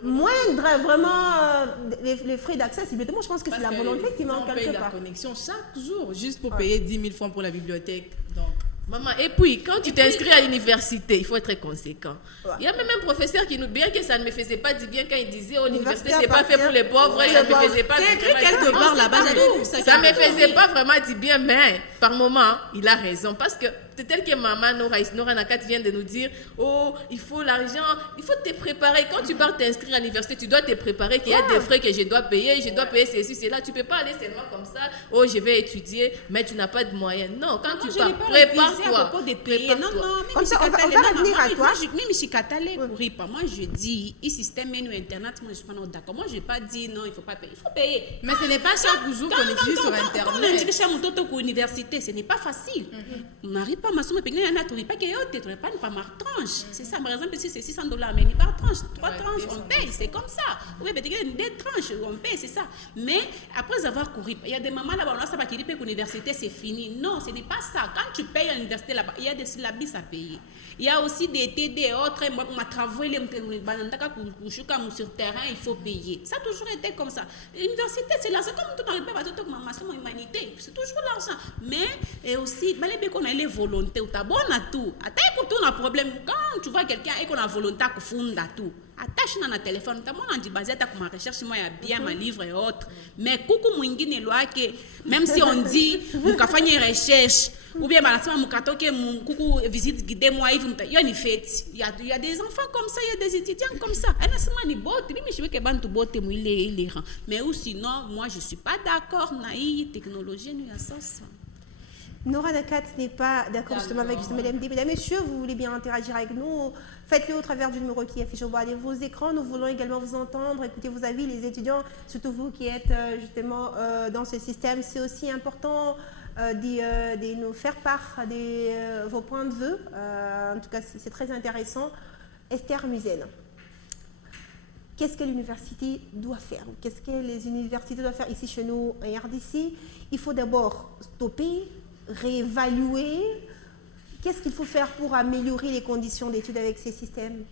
moindres, vraiment, les frais d'accès. Moi, je pense que c'est la volonté qui manque quelque part. On paye la connexion chaque jour, juste pour payer 10 000 francs pour la bibliothèque. Donc. Maman, et puis, quand tu t'inscris à l'université, il faut être conséquent. Ouais. Il y a même un professeur qui nous, bien que ça ne me faisait pas du bien quand il disait, oh, l'université, c'est pas fait pour les pauvres, ça ne me faisait pas du bien. C'est écrit quelque part là-bas, j'avais vu ça. Ça ne me faisait pas vraiment du bien, mais par moment, il a raison. Parce que tel que maman Nora Nakat vient de nous dire, oh, il faut l'argent, il faut te préparer. Quand tu pars t'inscrire à l'université, tu dois te préparer qu'il y a des frais que je dois payer ceci, cela. Tu peux pas aller seulement comme ça, oh, je vais étudier, mais tu n'as pas de moyens. Non, quand tu pars, prépare-toi. À propos de payer. Non, Comme ça, on va revenir à toi. Même si Katale courir pas, moi je dis, il système menu internet, moi je suis pas d'accord. Moi je vais pas dire non, il faut pas payer. Il faut payer. Mais ce n'est pas chaque jour qu'on étudie sur Internet. Quand on étudie chez mon toto pour l'université, ce n'est pas facile. On n'arrive pas à m'assumer, mais il y en a tout, pas qu'il y a autre, pas par tranche. C'est ça, par exemple, si c'est $600, mais il par tranche, 3 tranches, on paye, c'est comme ça. Oui, mais il y a des tranches, on paye, c'est ça. Mais après avoir couru, il y a des mamans là-bas, on a ça qui dit que l'université c'est fini. Non, ce n'est pas ça. Quand tu payes à l'université là-bas, il y a des syllabus à payer. Il y a aussi des TD et autres, ma travaux, sur terrain, il faut payer. Ça a toujours été comme ça. L'université, c'est là, c'est comme tout dans le pays, tout ma masse humanité, c'est toujours l'argent. Mais et aussi, qu'on a les volontés, tu as bon à tout. Quand on a un problème, quand tu vois quelqu'un et qu'on a volonté à fondre tout, attache dans le téléphone, tu as dit basé à ma recherche, moi, il y a bien ma livre et autres. Mais coucou, même si on dit, vous avez fait une recherche, ou bien coucou visite guidée moi il y a des enfants comme ça, il y a des étudiants comme ça, mais ou sinon moi je suis pas d'accord naïe technologie nous ça. Nora Nakat n'est pas d'accord justement avec LMD. Mesdames, Messieurs, vous voulez bien interagir avec nous, faites-le au travers du numéro qui affiche au bas de vos écrans. Nous voulons également vous entendre, écouter vos avis, les étudiants, surtout vous qui êtes justement dans ce système. C'est aussi important de nous faire part de vos points de vue. En tout cas, c'est très intéressant. Esther Musen, qu'est-ce que l'université doit faire? Qu'est-ce que les universités doivent faire ici chez nous en RDC? Il faut d'abord stopper, réévaluer. Qu'est-ce qu'il faut faire pour améliorer les conditions d'études avec ces systèmes?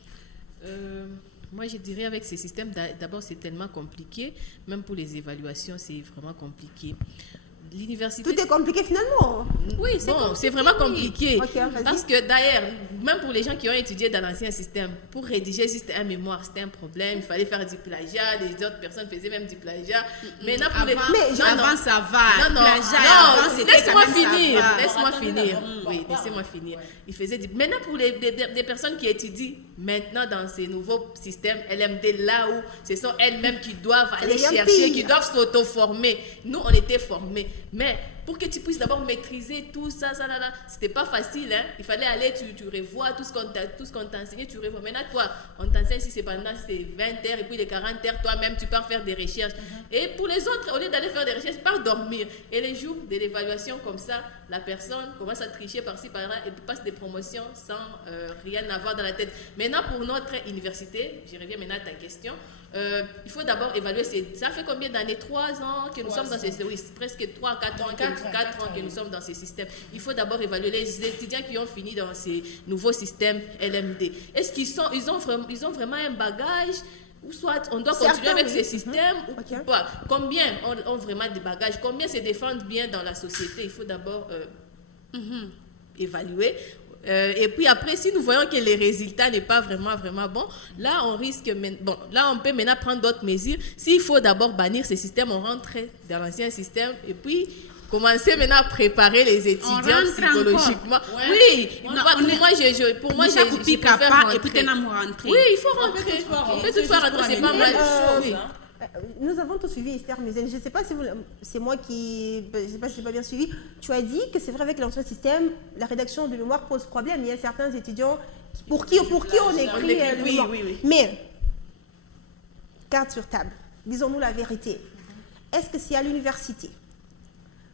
Moi, je dirais avec ces systèmes, d'abord, c'est tellement compliqué. Même pour les évaluations, c'est vraiment compliqué. L'université... Tout est compliqué finalement. Oui, c'est vraiment compliqué. Okay, parce que d'ailleurs, même pour les gens qui ont étudié dans l'ancien système, pour rédiger juste un mémoire, c'était un problème. Il fallait faire du plagiat. Les autres personnes faisaient même du plagiat. Maintenant, pour avant, ça va. Non, laisse-moi finir. Oui, laissez-moi finir. Il faisait Maintenant, pour des personnes qui étudient maintenant dans ces nouveaux systèmes LMD, là où ce sont elles-mêmes qui doivent aller chercher, qui doivent s'auto-former. Nous, on était formés. Mais pour que tu puisses d'abord maîtriser tout ça, c'était pas facile. Hein? Il fallait aller, tu revois tout ce qu'on t'a enseigné, tu revois. Maintenant, toi, on t'enseigne si c'est pendant 20 heures et puis les 40 heures, toi-même, tu pars faire des recherches. Et pour les autres, au lieu d'aller faire des recherches, pars dormir. Et les jours de l'évaluation, comme ça, la personne commence à tricher par-ci, par-là et passe des promotions sans rien avoir dans la tête. Maintenant, pour notre université, je reviens maintenant à ta question. Il faut d'abord évaluer, ça fait combien d'années? 3 ans que nous sommes dans ces services, presque 3 à 4 ans, 4 ans que nous sommes dans ces systèmes. Il faut d'abord évaluer les étudiants qui ont fini dans ces nouveaux systèmes LMD. Est-ce qu'ils ont vraiment un bagage? Ou soit on doit continuer avec ces systèmes ou pas? Combien ont vraiment des bagages? Combien se défendent bien dans la société? Il faut d'abord évaluer. Et puis après, si nous voyons que les résultats n'est pas vraiment bons, là on risque, là on peut maintenant prendre d'autres mesures. S'il faut d'abord bannir ces systèmes, on rentre dans l'ancien système et puis commencer maintenant à préparer les étudiants psychologiquement. Oui, pour moi, je préfère rentrer. Et puis rentrer. Oui, il faut rentrer. On peut tout faire rentrer, c'est pas mal. Nous avons tous suivi Esther Musen. Je ne sais pas si c'est moi qui... Je ne sais pas si je n'ai pas bien suivi. Tu as dit que c'est vrai avec l'ancien système, la rédaction de mémoire pose problème. Il y a certains étudiants pour qui on écrit le mémoire. Oui. Mais, carte sur table, disons-nous la vérité. Est-ce que c'est à l'université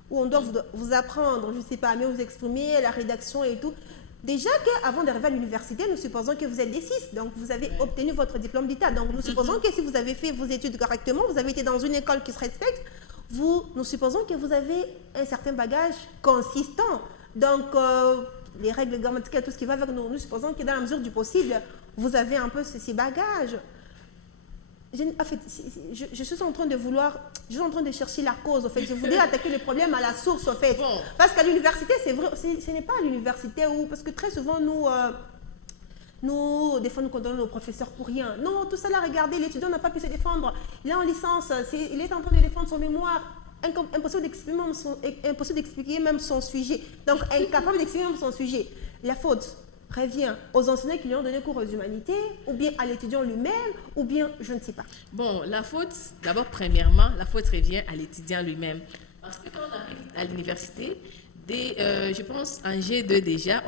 où on doit vous apprendre, je ne sais pas, à mieux vous exprimer, la rédaction et tout? Déjà qu'avant d'arriver à l'université, nous supposons que vous êtes des 6, donc vous avez obtenu votre diplôme d'État. Donc nous supposons que si vous avez fait vos études correctement, vous avez été dans une école qui se respecte, nous supposons que vous avez un certain bagage consistant. Donc les règles grammaticales, tout ce qui va avec nous supposons que dans la mesure du possible, vous avez un peu ces bagages. En fait, je suis en train de chercher la cause. En fait, je voudrais attaquer le problème à la source. En fait, parce qu'à l'université, c'est vrai, ce n'est pas à l'université où, parce que très souvent des fois nous condamnons nos professeurs pour rien. Non, tout ça là, regardez, l'étudiant n'a pas pu se défendre. Il est en licence, il est en train de défendre son mémoire. impossible d'expliquer même son sujet. Donc, incapable d'expliquer même son sujet. La faute revient aux enseignants qui lui ont donné cours aux humanités, ou bien à l'étudiant lui-même, ou bien je ne sais pas. Bon, la faute, d'abord, premièrement, la faute revient à l'étudiant lui-même. Parce que quand on arrive à l'université, je pense en G2 déjà,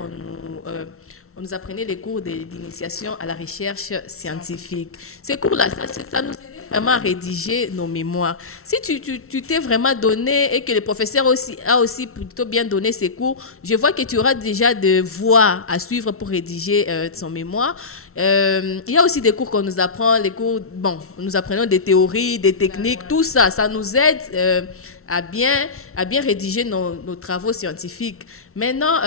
on nous apprenait les cours d'initiation à la recherche scientifique. Ces cours-là, ça nous aidait vraiment à rédiger nos mémoires. Si tu t'es vraiment donné et que le professeur a aussi plutôt bien donné ses cours, je vois que tu auras déjà des voies à suivre pour rédiger son mémoire. Il y a aussi des cours qu'on nous apprend, nous apprenons des théories, des techniques, tout ça, ça nous aide à bien rédiger nos travaux scientifiques. Maintenant,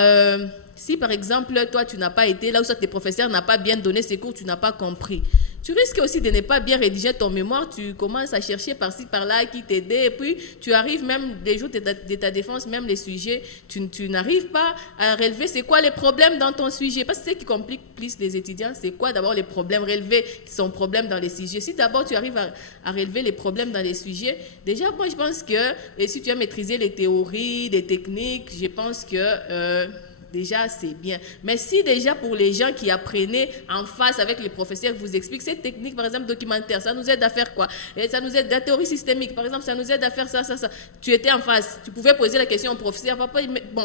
si par exemple, toi, tu n'as pas été là, ou soit tes professeurs n'ont pas bien donné ces cours, tu n'as pas compris, tu risques aussi de ne pas bien rédiger ton mémoire, tu commences à chercher par-ci, par-là qui t'aidait, et puis tu arrives même, des jours de ta défense, même les sujets, tu n'arrives pas à relever c'est quoi les problèmes dans ton sujet. Parce que ce qui complique plus les étudiants, c'est quoi d'abord les problèmes, relever son problème dans les sujets. Si d'abord tu arrives à relever les problèmes dans les sujets, déjà moi je pense que, et si tu as maîtrisé les théories, les techniques, je pense que... déjà, c'est bien. Mais si déjà pour les gens qui apprenaient en face avec les professeurs, vous expliquent cette technique, par exemple, documentaire, ça nous aide à faire quoi? Et ça nous aide, la théorie systémique, par exemple, ça nous aide à faire ça. Tu étais en face, tu pouvais poser la question au professeur.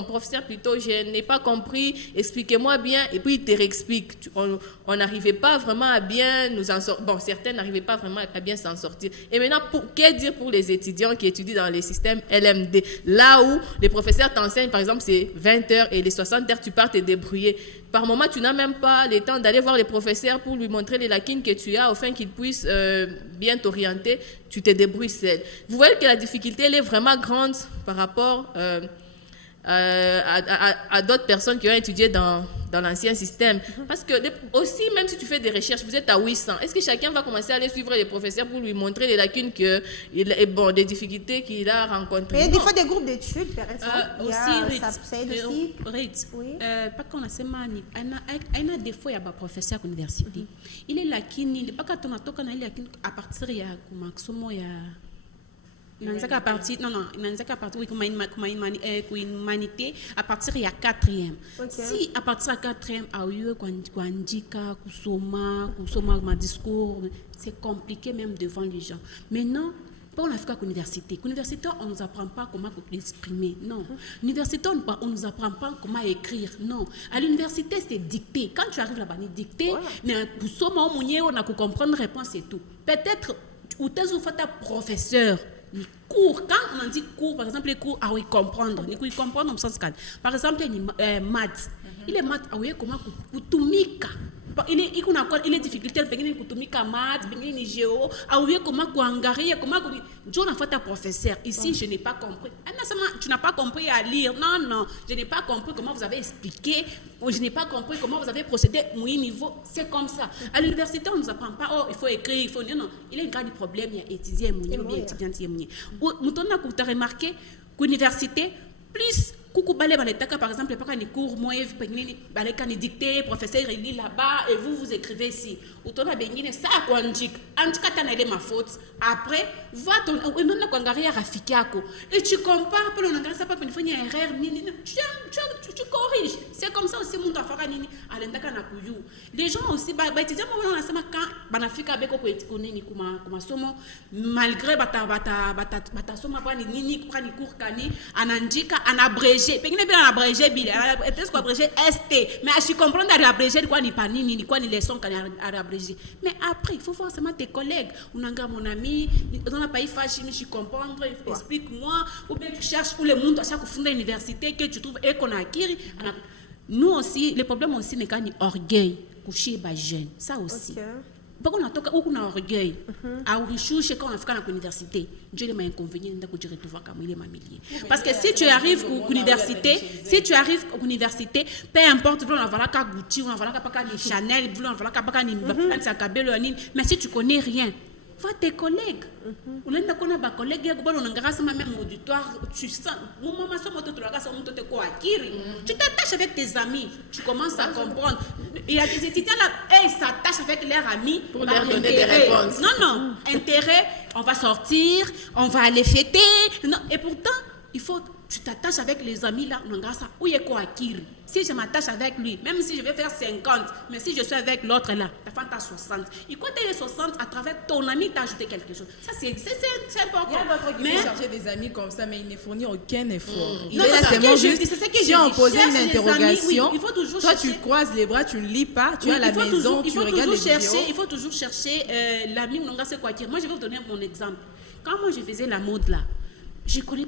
Professeur, plutôt, je n'ai pas compris, expliquez-moi bien. Et puis, il te réexplique. On n'arrivait pas vraiment à bien nous en sortir. Bon, certains n'arrivaient pas vraiment à bien s'en sortir. Et maintenant, que dire pour les étudiants qui étudient dans les systèmes LMD? Là où les professeurs t'enseignent, par exemple, c'est 20 heures et les 60 heures, tu pars te débrouiller. Par moment, tu n'as même pas le temps d'aller voir les professeurs pour lui montrer les lacunes que tu as, afin qu'ils puissent bien t'orienter. Tu te débrouilles seul. Vous voyez que la difficulté, elle est vraiment grande par rapport à d'autres personnes qui ont étudié dans l'ancien système. Parce que aussi, même si tu fais des recherches, vous êtes à 800, est-ce que chacun va commencer à aller suivre les professeurs pour lui montrer les lacunes des difficultés qu'il a rencontrées? Il y a des fois des groupes d'études, par exemple. Ça aide aussi. Oui. Pas qu'on a semani, il y a des fois il y a des professeurs à l'université. Il est là qui n'est pas quand on a toqué à partir il y a comme maximum il y a nanzaka partie humanité à partir il y a 4e. Si à partir de 4e a eu kuandika kusoma ma discours, c'est compliqué même devant les gens. Maintenant on a fait qu'à l'université. L'université, on ne nous apprend pas comment exprimer. Non. L'université, on ne nous apprend pas comment écrire. Non. À l'université, c'est dicté. Quand tu arrives là-bas, c'est dicté. Mais pour ce moment, on a pu comprendre réponse et tout. Peut-être, ou t'es un professeur. Les cours, quand on dit cours, par exemple, les cours, ah oui, comprendre. Les cours, comprendre dans le sens cadre. Par exemple, maths. Il est maths, ah oui, comment kutumika. Il est difficulté, il est kutumika maths, il est géo, ah oui, comment kuangaria, comment John a fait un professeur. Ici, je n'ai pas compris. Tu n'as pas compris à lire. Non, je n'ai pas compris comment vous avez expliqué. Je n'ai pas compris comment vous avez procédé. Mon niveau, c'est comme ça. À l'université, on ne nous apprend pas, oh, il faut écrire, il faut... Non, il y a un grand problème, il y a étudiant, il y a étudiant. Tu as remarqué qu'à l'université, plus... Par exemple, par les cours, moi, les dictées, professeur, il lit là-bas et vous écrivez ici. Ou ton abéni, ça, quoi, on dit, ma faute. Après, va ton, et tu compares, pour le ça pas une fois, il y a une erreur, tu corriges. C'est comme ça aussi, mon affaire, les gens aussi, malgré pengine bila abrégé bila est-ce que abrégé ST mais je comprends d'aller abrégé quoi ni pas ni quoi ni leçon quand à abrégé mais après il faut voir seulement tes collègues on a mon ami on n'a pas eu fâché mais je comprends explique-moi ou bien tu cherches où le monde à chaque fondé l'université que tu trouves et qu'on a acquis nous aussi le problème aussi n'est qu'un orgueil coucher bas jeune ça aussi pourquoi on a toqué où on a orgueil à Ourichouche quand on a fait à l'université Dieu les inconvénients de que tu vois comme il est mamilier parce que si tu arrives à l'université peu importe on va voir qu'à Gucci on va voir qu'à Chanel on va voir qu'à mais si tu connais rien vois tes collègues. Ou l'un des collègues, il y a même auditoire, tu sens, tu t'attaches avec tes amis, tu commences à comprendre. Il y a des étudiants là, ils s'attachent avec leurs amis pour leur donner des réponses. Non, intérêt, on va sortir, on va aller fêter. Non, et pourtant, il faut, tu t'attaches avec les amis là, où est quoi Kiri? Si je m'attache avec lui, même si je vais faire 50, mais si je suis avec l'autre là, la femme t'a 60. Et quand tu es 60, à travers ton ami, tu as ajouté quelque chose. Ça, c'est important. Il y a d'autres qui vont chercher des amis comme ça, mais il ne fournit aucun effort. Il Non, est là c'est ce seulement que je juste, dis, c'est ce que si je on dis. posait Cherche une les amis, interrogation, oui, il faut toujours toi chercher. tu croises les bras, tu ne lis pas, tu es à la il faut maison, toujours, tu regardes les vidéos. il faut toujours chercher l'ami ou c'est quoi dire. Moi, je vais vous donner mon exemple. Quand moi, je faisais la mode là, je connais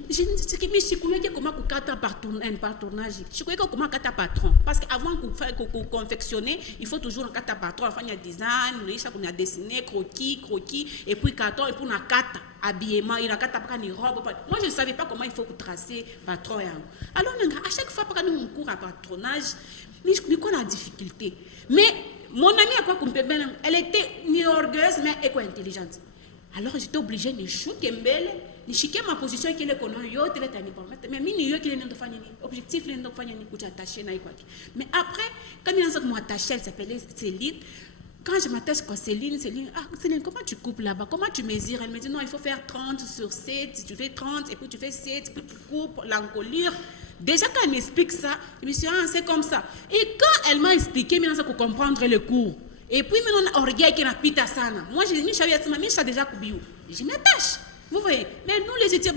comment patronage. Je connais comment kata patron. Parce qu'avant qu'on confectionner, il faut toujours un kata patron. Enfin, il y a design, il y a dessiné, croquis, et puis carton, et puis on a kata habillement, il y a kata pas ni robe. Moi, je ne savais pas comment il faut tracer patron. Alors, à chaque fois que nous cours à patronage, nous connaissons la difficulté. Mais mon amie, à quoi elle était ni orgueilleuse, mais éco-intelligente. Alors, j'étais obligée de chouquer ni chiquer ma position qui est connue, yo télé tani pour mettre mais mini yo qui est n'importe fani objectif les n'importe fani pour t'attacher na quoi. Mais après quand il y a un m'attacher, elle s'appelait Céline. Quand je m'attache à Céline, Céline, comment tu coupes là-bas? Comment tu mesures? Elle me dit non, il faut faire 30 sur 7, si tu fais 30 et puis tu fais 7, puis tu coupes l'encolure. Déjà quand elle m'explique ça, je me suis dit c'est comme ça. Et quand elle m'a expliqué maintenant pour comprendre le cours. Et puis maintenant orgueil qui n'a pita sana. Moi je dis je déjà coupé. Je m'attache. Vous voyez, mais nous les étudiants,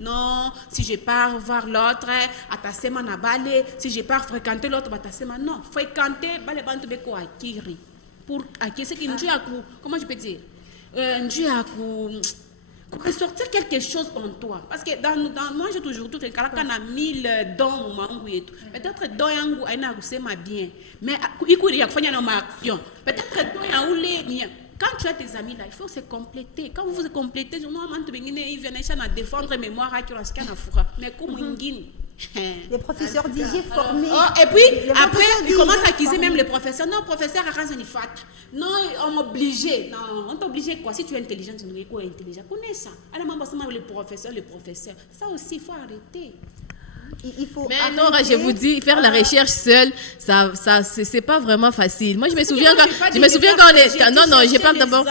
non, si je pars voir l'autre, attacher ma balai, si je pars fréquenter l'autre, attacher ma non, fréquenter, balai bantu beko akiri. Pour acquérir ce qui nous a comment je peux dire, pour ressortir quelque chose en toi. Parce que dans moi, j'ai toujours tout, quand on a 1000 dons, peut-être dons yangu, aina kusema bien, mais il y a une action. Peut-être dons yangu, quand tu as tes amis là, il faut se compléter. Quand vous vous complétez, ils viennent défendre mémoire à mais comme les professeurs DJ formés. Et puis, après, ils commencent à accuser même les professeurs. Non, professeur, non, on est obligé. Non, on est obligé quoi? Si tu es intelligent, tu es quoi intelligent? Connais ça. Alors, les professeurs. Ça aussi, il faut arrêter. Il faut mais non, je vous dis, faire la recherche seule, ça c'est pas vraiment facile. Moi, je me souviens quand on est... Non, je parle d'abord...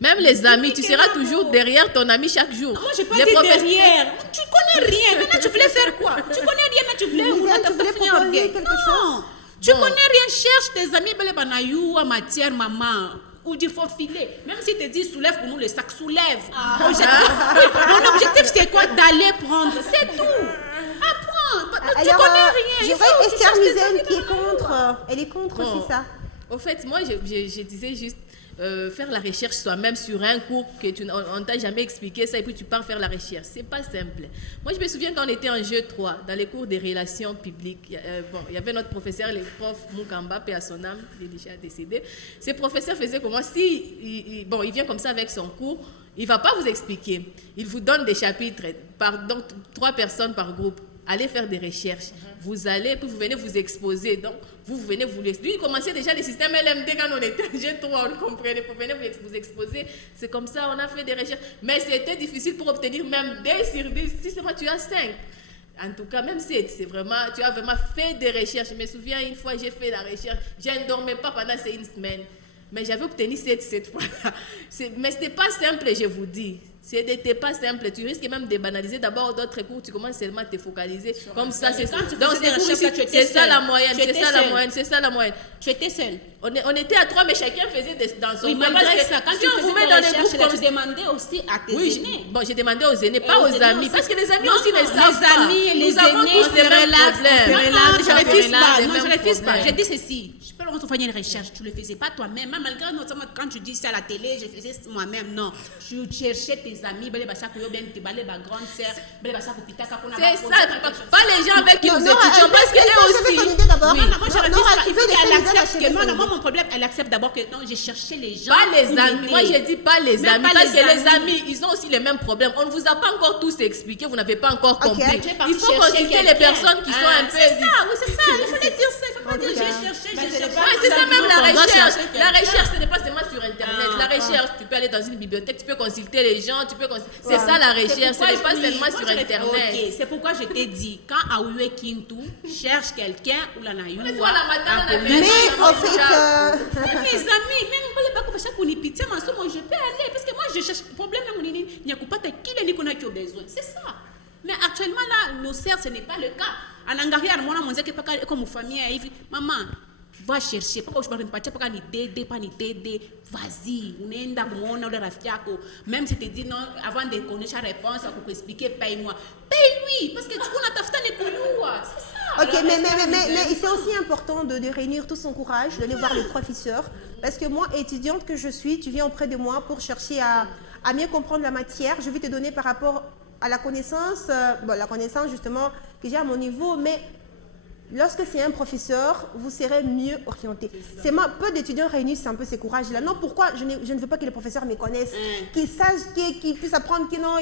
Même les amis, tu seras toujours derrière ton ami chaque jour. Moi, je parle derrière. Tu connais rien. Maintenant, tu voulais faire quoi? Tu connais rien, mais tu voulais proposer quelque chose. Tu connais rien, cherche tes amis, en matière, maman. Ou il faut filer. Même si tu dis soulève pour nous, le sac soulève. Mon objectif, c'est quoi? D'aller prendre. C'est tout. Apprends. Tu connais rien. Je vois Esther Musen qui est contre. Elle est contre, c'est ça. Au fait, moi, je disais juste faire la recherche soi-même sur un cours que on t'a jamais expliqué ça et puis tu pars faire la recherche. C'est pas simple. Moi, je me souviens quand on était en jeu 3, dans les cours des relations publiques, il y avait notre professeur, le prof Moukamba, paix à son âme, il est déjà décédé. Ce professeur faisait comment? Il vient comme ça avec son cours, il va pas vous expliquer. Il vous donne des chapitres, donc 3 personnes par groupe. Allez faire des recherches. Vous allez, puis vous venez vous exposer. Donc, vous venez vous l'expliquer. Lui, il commençait déjà les systèmes LMD quand on était en G3, on comprenait. Vous venez vous exposer. C'est comme ça, on a fait des recherches. Mais c'était difficile pour obtenir même 10 sur 10. Si c'est vrai, tu as 5. En tout cas, même si c'est vraiment, tu as vraiment fait des recherches. Je me souviens, une fois, j'ai fait la recherche. Je ne dormais pas pendant une semaine. Mais j'avais obtenu cette fois-là. Mais ce n'était pas simple, je vous dis. Ce n'était pas simple. Tu risques même de banaliser d'abord d'autres cours. Tu commences seulement à te focaliser. Comme ça, c'est ça. Donc, c'est ça la moyenne. C'est ça la moyenne. Tu étais seule. On était à 3, mais chacun faisait dans son coin. Malgré ça, quand tu faisais dans les groupes, tu demandais aussi à tes aînés. Bon, j'ai demandé aux aînés, pas aux amis. Parce que les amis aussi ne savent pas. Les amis, les aînés, c'est relax. Non, je ne refuse pas. J'ai dit ceci. Je peux leur faire une recherche. Tu ne le faisais pas toi-même. Malgré quand tu dis ça à la télé, je faisais moi-même. Non. Tu cherchais tes amis. C'est ça. Pas les gens avec qui nous étudions. Parce qu'eux aussi. Moi, je refuse pas. Moi, mon problème, elle accepte d'abord que non, j'ai cherché les gens. Pas les amis. Moi, je dis pas les amis. Parce que les amis, ils ont aussi les mêmes problèmes. On ne vous a pas encore tous expliqué. Vous n'avez pas encore compris. Il faut consulter les personnes qui sont un peu. C'est ça, oui, c'est ça. Il fallait dire ça. Il ne faut pas dire j'ai cherché. c'est ça même la On doit recherche. chercher La quelqu'un. recherche, ce n'est pas seulement sur Internet. La recherche, tu peux aller dans une bibliothèque, tu peux consulter les gens, c'est ça la recherche, ce n'est pas seulement sur Internet. Ok, c'est pourquoi je t'ai dit, quand Aoué Kintu cherche quelqu'un ou la Naïou, Mais toi, la madame, on a Mais fait en fait, mes amis, même quand il n'y a pas chaque une pitié, moi je peux aller parce que moi je cherche problème là il n'y a pas de qui les qu'on a qui a besoin. C'est ça. Mais actuellement là, nos sœurs, ce n'est pas le cas. En Angleterre, moi on dit que pas comme famille, maman, va chercher, pas que je parle pas ni t'aider, pas ni t'aider. Vas-y, on est dans mon on est même si tu dis non avant de connaître la réponse pour expliquer paye-moi. Paye-lui parce que tu connais ta fête c'est ça. ok, mais c'est aussi important de réunir tout son courage, d'aller voir le professeur. Parce que moi, étudiante que je suis, tu viens auprès de moi pour chercher à mieux comprendre la matière. Je vais te donner par rapport à la connaissance, la connaissance justement que j'ai à mon niveau, mais lorsque c'est un professeur, vous serez mieux orienté. C'est moi, peu d'étudiants réunissent un peu ces courages-là. Non, pourquoi je ne veux pas que les professeurs me connaissent, qu'ils sachent, qu'ils puissent apprendre que non,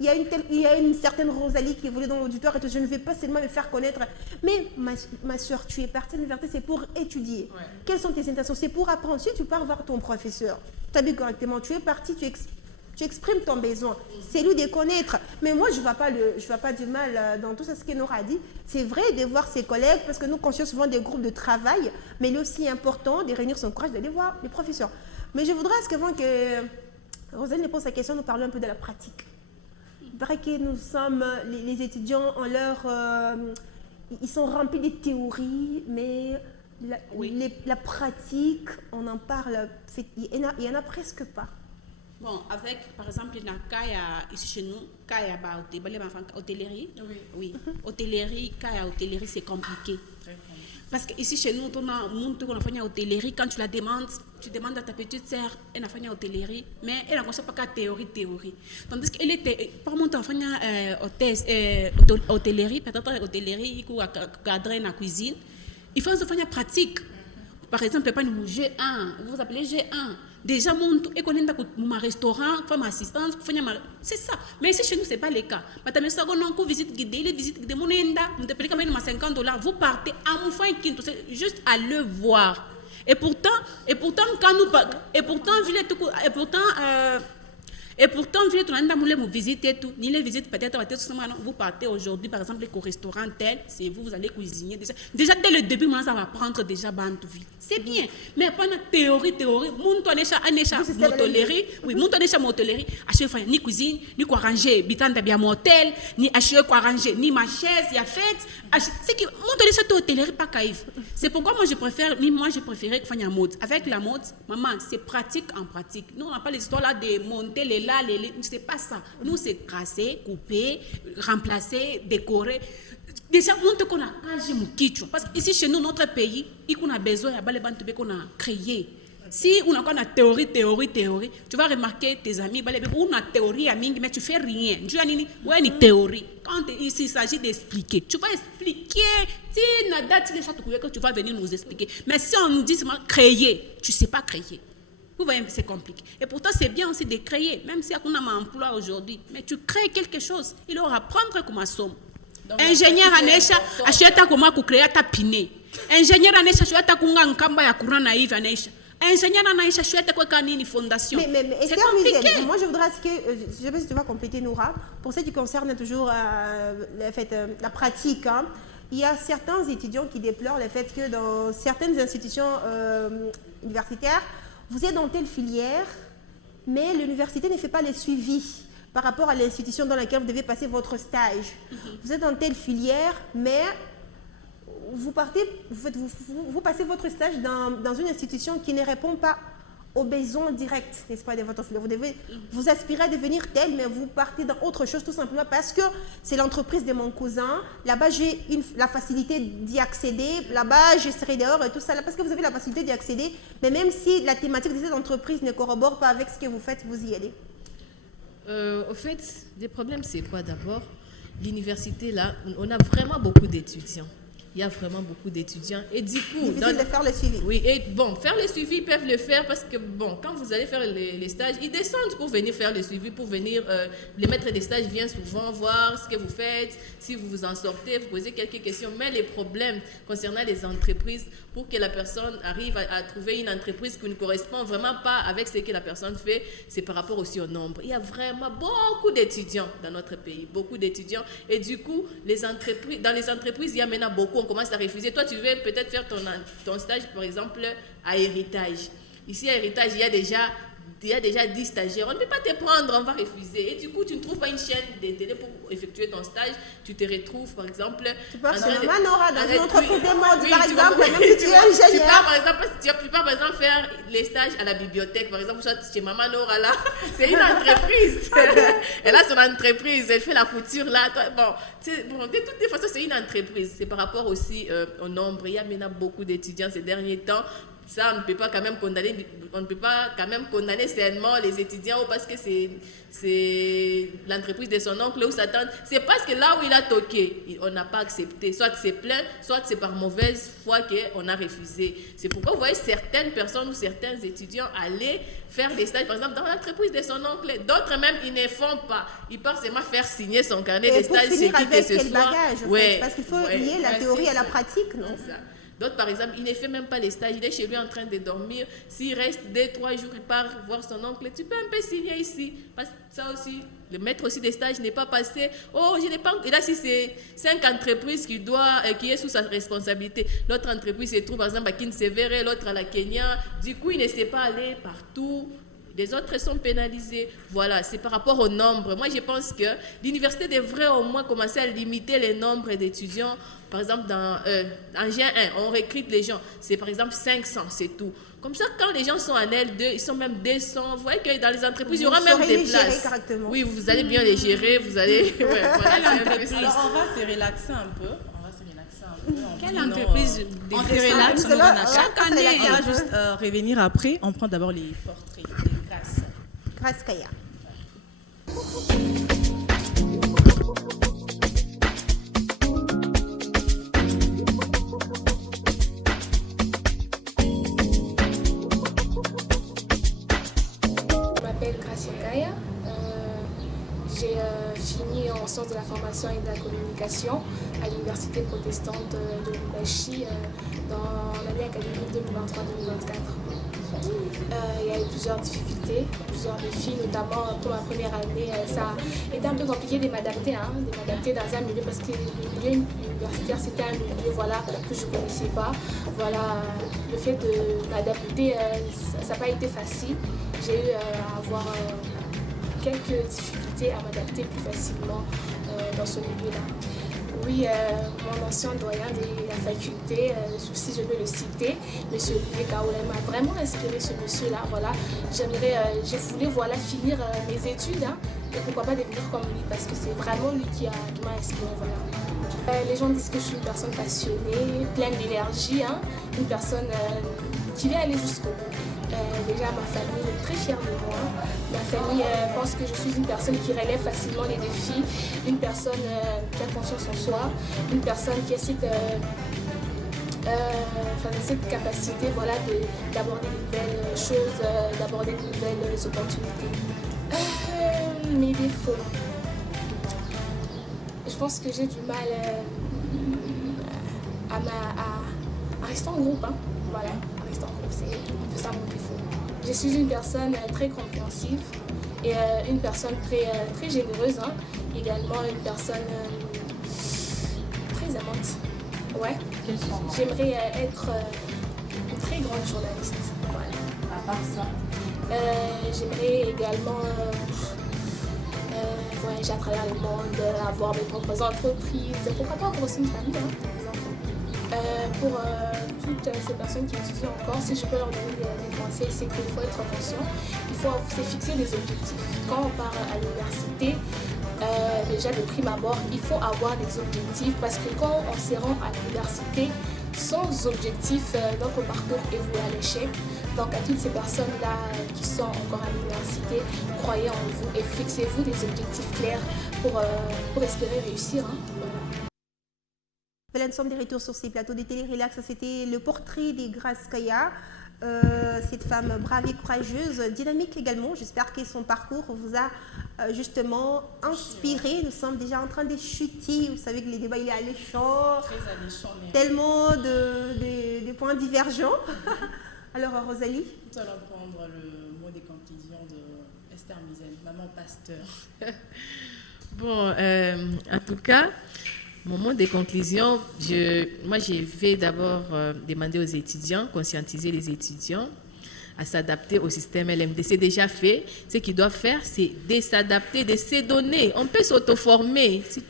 il y a une certaine Rosalie qui est volée dans l'auditoire et tout. Je ne vais pas seulement me faire connaître. Mais ma soeur, tu es partie à l'université, c'est pour étudier. Ouais. Quelles sont tes intentions? C'est pour apprendre. Si tu pars voir ton professeur, tu habilles correctement, tu es parti, tu exprimes ton besoin. C'est lui de connaître. Mais moi, je ne vois pas du mal dans tout ça, ce que Nora a dit. C'est vrai de voir ses collègues, parce que nous constituons souvent des groupes de travail, mais il est aussi important de réunir son courage, d'aller voir les professeurs. Mais je voudrais, qu'avant que Rosalie pose sa question, nous parlons un peu de la pratique. Il paraît que nous sommes, les étudiants, ils sont remplis de théories, mais la pratique, on en parle, il n'y en a presque pas. Bon, avec, par exemple, ici chez nous, hôtellerie. Oui. Hôtellerie, c'est compliqué. Parce que ici chez nous, on a un fait hôtellerie. Quand tu la demandes, tu demandes à ta petite sœur, elle a fait hôtellerie, mais elle n'a pas de théorie. Tandis qu'elle était, par contre, on fait hôtellerie, peut-être hôtellerie, il y a cadre dans la cuisine. Il faut faire pratique. Par exemple, pas nous G1, vous appelez G1. Déjà, et qu'on est dans mon restaurant, femme assistance, c'est ça. Mais ici, chez nous, ce n'est pas le cas. Mais si on visite guidée, les visites guidées, on te paye quand même $50, vous partez à mon fin, c'est juste à le voir. Et pourtant, quand nous, et pourtant, vous visitez tout, ni les visites peut-être, vous partez aujourd'hui, par exemple, au restaurant tel, c'est vous allez cuisiner. Déjà, dès le début, ça va prendre déjà bande vie. C'est bien. Mais pas une théorie, mon hôtellerie, acheter fois ni cuisine, ni quoi ranger, bitanda bien mon hôtel, ni acheter quoi ranger, ni ma chaise, il y a fête. C'est que mon hôtellerie pas caïf. C'est pourquoi moi je préférais que faire une mode. Avec la mode, maman, c'est pratique en pratique. Nous, on n'a pas les histoires là de monter les c'est pas ça. Nous, c'est tracer, couper, remplacer, décorer. Déjà, on qu'on a parce qu'ici, chez nous, notre pays, on a besoin de qu'on a créé. Si on a une théorie, tu vas remarquer tes amis, on a théorie, mais tu fais rien. Tu as une théorie. Quand il s'agit d'expliquer, tu vas expliquer. Si tu vas venir nous expliquer. Mais si on nous dit seulement créer, tu ne sais pas créer. Vous voyez, c'est compliqué. Et pourtant, c'est bien aussi de créer, même si on a un emploi aujourd'hui. Mais tu crées quelque chose, il aura prendre comme somme. Ingénieur Anesha, achète comment créer ta piné. Ingénieur Anesha, achète comment un kamba ya courant naïf Anesha. Ingénieur Anesha, achète quoi une fondation. Mais c'est compliqué. Moi, je voudrais que, je ne sais pas si tu vas compléter Noura, pour ce qui concerne toujours la pratique. Hein, il y a certains étudiants qui déplorent le fait que dans certaines institutions universitaires, vous êtes dans telle filière, mais l'université ne fait pas les suivis par rapport à l'institution dans laquelle vous devez passer votre stage. Vous êtes dans telle filière, mais vous passez votre stage dans une institution qui ne répond pas aux besoins directs, n'est-ce pas, de votre filière. Vous aspirez à devenir tel, mais vous partez dans autre chose tout simplement parce que c'est l'entreprise de mon cousin. Là-bas, j'ai la facilité d'y accéder. Là-bas, je serai dehors et tout ça. Là, parce que vous avez la facilité d'y accéder. Mais même si la thématique de cette entreprise ne corrobore pas avec ce que vous faites, vous y allez. Au fait, le problème, c'est quoi d'abord? L'université, là, on a vraiment beaucoup d'étudiants. il y a vraiment beaucoup d'étudiants. Et du coup, Difficile de faire le suivi. oui, et bon, faire le suivi, ils peuvent le faire parce que, bon, quand vous allez faire les stages, ils descendent pour venir faire le suivi, pour venir, les maîtres des stages viennent souvent voir ce que vous faites, si vous vous en sortez, vous posez quelques questions. Mais les problèmes concernant les entreprises, pour que la personne arrive à trouver une entreprise qui ne correspond vraiment pas avec ce que la personne fait, c'est par rapport aussi au nombre. Il y a vraiment beaucoup d'étudiants dans notre pays, beaucoup d'étudiants. Et du coup, dans les entreprises, il y a maintenant beaucoup, on commence à refuser. Toi, tu veux peut-être faire ton stage, par exemple, à Héritage. Ici, à Héritage, il y a déjà 10 stagiaires. On ne peut pas te prendre, on va refuser. Et du coup, tu ne trouves pas une chaîne de télé pour effectuer ton stage. Tu te retrouves, par exemple... Tu pars chez Maman Nora dans une entreprise de mode, par exemple, même si tu es Tu ingénieur. pars, par exemple, faire les stages à la bibliothèque. Par exemple, soit chez Maman Nora, là. C'est une entreprise. Elle a son entreprise. Elle fait la couture, là. Bon, de toutes les façons, c'est une entreprise. C'est par rapport aussi au nombre. Il y a maintenant beaucoup d'étudiants ces derniers temps. Ça, on ne peut pas quand même condamner seulement les étudiants parce que c'est l'entreprise de son oncle ou sa tante. C'est parce que là où il a toqué, on n'a pas accepté. Soit c'est plein, soit c'est par mauvaise foi qu'on a refusé. C'est pourquoi vous voyez certaines personnes ou certains étudiants aller faire des stages, par exemple, dans l'entreprise de son oncle. D'autres même, ils ne font pas. Ils partent seulement faire signer son carnet de stage. Et pour finir avec quel quel bagage, en fait, parce qu'il faut ouais. lier la théorie à la pratique, non? C'est ça. D'autres, par exemple, il ne fait même pas les stages, il est chez lui en train de dormir. S'il reste 2-3 jours, il part voir son oncle. Tu peux un peu signer ici. Parce que ça aussi, le maître aussi des stages n'est pas passé. Oh, je n'ai pas. Et là, si c'est 5 entreprises qui est sous sa responsabilité, l'autre entreprise se trouve, par exemple, à Kinsevere, l'autre à la Kenya. Du coup, il ne sait pas aller partout. Les autres sont pénalisés. Voilà, c'est par rapport au nombre. Moi, je pense que l'université devrait au moins commencer à limiter le nombre d'étudiants. Par exemple, en G1, on recrute les gens. C'est par exemple 500, c'est tout. Comme ça, quand les gens sont en L2, ils sont même 200. Vous voyez que dans les entreprises, il y aura même des places. Oui, vous allez bien les gérer. Vous allez... Ouais, voilà, alors, on va se relaxer un peu. Quelle entreprise On se relaxe, on Cela- en a chaque année. On va juste revenir après. On prend d'abord les portraits de Grace. Grâce Kaya. Je m'appelle Gracia Kaya. J'ai fini en sciences de la formation et de la communication à l'université protestante de Lubumbashi dans l'année académique 2023-2024. Il y a eu plusieurs difficultés, plusieurs défis, notamment pour ma première année. Ça a été un peu compliqué de m'adapter dans un milieu parce que le milieu universitaire, c'était un milieu que je ne connaissais pas. Voilà, le fait de m'adapter, ça n'a pas été facile. J'ai eu à avoir quelques difficultés à m'adapter plus facilement dans ce milieu-là. Oui, mon ancien doyen de la faculté, si je peux le citer, M. Olivier Kaoula, m'a vraiment inspiré ce monsieur-là. Voilà. Je voulais finir mes études et pourquoi pas devenir comme lui parce que c'est vraiment lui qui m'a inspiré. Voilà. Les gens disent que je suis une personne passionnée, pleine d'énergie, une personne qui veut aller jusqu'au bout. Déjà, ma famille est très fière de moi. Ma famille pense que je suis une personne qui relève facilement les défis, une personne qui a confiance en soi, une personne qui a cette capacité d'aborder de nouvelles choses, d'aborder de nouvelles opportunités. Mes défauts. Je pense que j'ai du mal à rester en groupe. Voilà. C'est un peu ça mon défaut. Je suis une personne très compréhensive et une personne très généreuse. Également une personne très aimante. Ouais. J'aimerais être une très grande journaliste. Voilà. À part ça, j'aimerais également voyager à travers le monde, avoir mes propres entreprises. Pourquoi pas avoir aussi une famille, des enfants. Pour toutes ces personnes qui étudient encore, si je peux leur donner des conseils, c'est qu'il faut être conscient, il faut se fixer des objectifs. Quand on part à l'université, déjà de prime abord, il faut avoir des objectifs parce que quand on se rend à l'université, sans objectif, notre parcours est voué à l'échec. Donc à toutes ces personnes-là qui sont encore à l'université, croyez en vous et fixez-vous des objectifs clairs pour espérer réussir. Voilà. L'ensemble des retours sur ces plateaux de télé-relax, c'était le portrait de Grace Kaya, cette femme brave et courageuse, dynamique également. J'espère que son parcours vous a justement inspiré. Nous sommes déjà en train de chuter. Vous savez que les débats, il est alléchant. Très alléchant, mais Tellement de points divergents. Alors, Rosalie? nous allons prendre le mot des conclusions de Esther Mizel, maman pasteur. Bon, en tout cas, mon mot de conclusion, moi, je vais d'abord demander aux étudiants, conscientiser les étudiants à s'adapter au système LMD. C'est déjà fait. Ce qu'ils doivent faire, c'est de s'adapter, de se donner. On peut s'auto-former. Si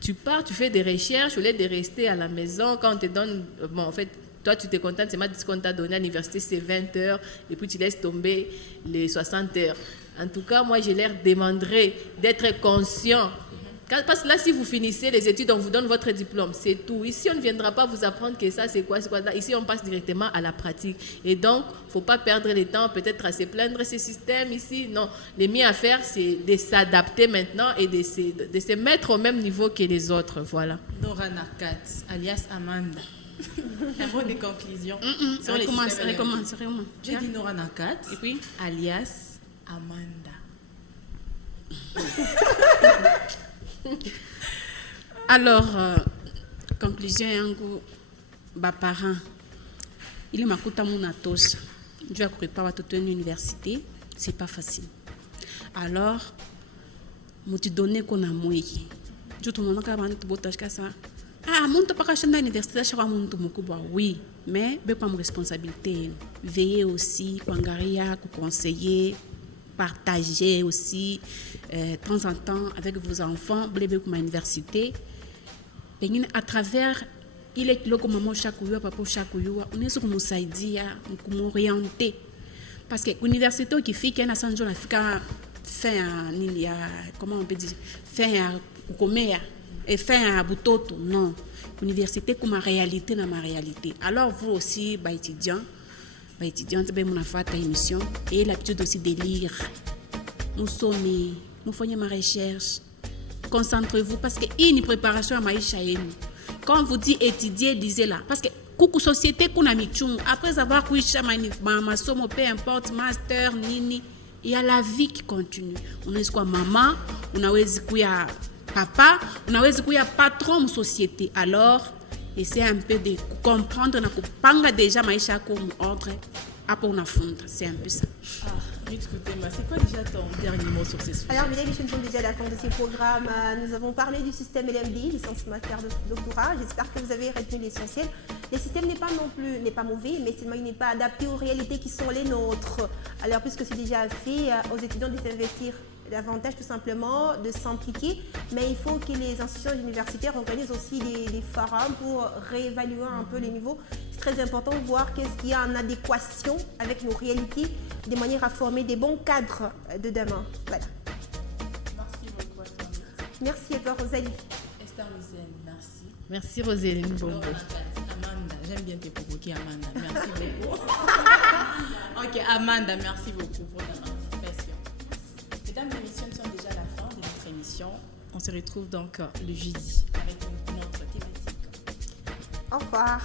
tu pars, tu fais des recherches, au lieu de rester à la maison, quand on te donne... Bon, en fait, toi, tu te contentes, c'est ce qu'on t'a donné à l'université, c'est 20 heures, et puis tu laisses tomber les 60 heures. En tout cas, moi, je leur demanderai d'être conscients. Parce que là, si vous finissez les études, on vous donne votre diplôme, c'est tout. Ici, on ne viendra pas vous apprendre que ça, c'est quoi. Ici, on passe directement à la pratique. Et donc, il ne faut pas perdre le temps, peut-être à se plaindre de ce système ici. Non, le mieux à faire, c'est de s'adapter maintenant et de se mettre au même niveau que les autres. Voilà. Nora Nakat, alias Amanda. Un mot de conclusion. Sur les Recommence. J'ai dit Nora Nakat, Et puis alias Amanda. Alors, conclusion yangu, parents, il est makuta muna tosha. Je vais préparer watoto une université, c'est pas facile. Alors, mutu donner qu'on a moyen. Je te montre qu'avant de botage ça. Ah, mon to pas à l'université, je crois mon to mukubwa. Oui, mais be pas mon responsabilité. Veiller aussi, kwangaria, conseiller, partager aussi de temps en temps avec vos enfants, blébé comme à l'université. À travers il est là comme maman chaque jour, papa chaque jour, on est sur nous saidia, nous orienter. Parce que l'université qui fait qu'un assange la fait comment on peut dire, fait un commerce et fait un butoto, non. L'université comme ma réalité dans ma réalité. Alors vous aussi, étudiants, étudiantes, mon affaire ta émission et l'habitude aussi de lire. Nous faisons ma recherche. Concentrez-vous parce qu'il y a une préparation à maïcha. Quand on vous dit étudier, lisez là. Parce que la société qu'on a mis après avoir couché ma somme, peu importe, master, nini, il y a la vie qui continue. On a quoi maman, on a papa, on a patron de société. Alors, essayez un peu de comprendre, on a déjà maïcha comme ordre. Après, on a fondre. C'est un peu ça. C'est quoi déjà ton dernier mot sur ces sujets? Alors, mesdames et messieurs, nous sommes déjà à la fin de ce programme. Nous avons parlé du système LMD, licence matière de doctorat. J'espère que vous avez retenu l'essentiel. Le système n'est pas mauvais, mais seulement il n'est pas adapté aux réalités qui sont les nôtres. Alors, puisque c'est déjà fait, aux étudiants de s'investir davantage tout simplement, de s'impliquer, mais il faut que les institutions universitaires organisent aussi des forums pour réévaluer un peu les niveaux. C'est très important de voir qu'est-ce qu'il y a en adéquation avec nos réalités, de manière à former des bons cadres de demain. Voilà. Merci beaucoup à toi. Merci à toi, Rosalie. Esther Mizel, merci. Merci Roséline Bongo. Amanda, j'aime bien te provoquer, Amanda. Merci beaucoup. Ok, Amanda, merci beaucoup pour ta participation. Mesdames et messieurs, nous sommes déjà à la fin de notre émission. On se retrouve donc le jeudi avec une autre thématique. Au revoir.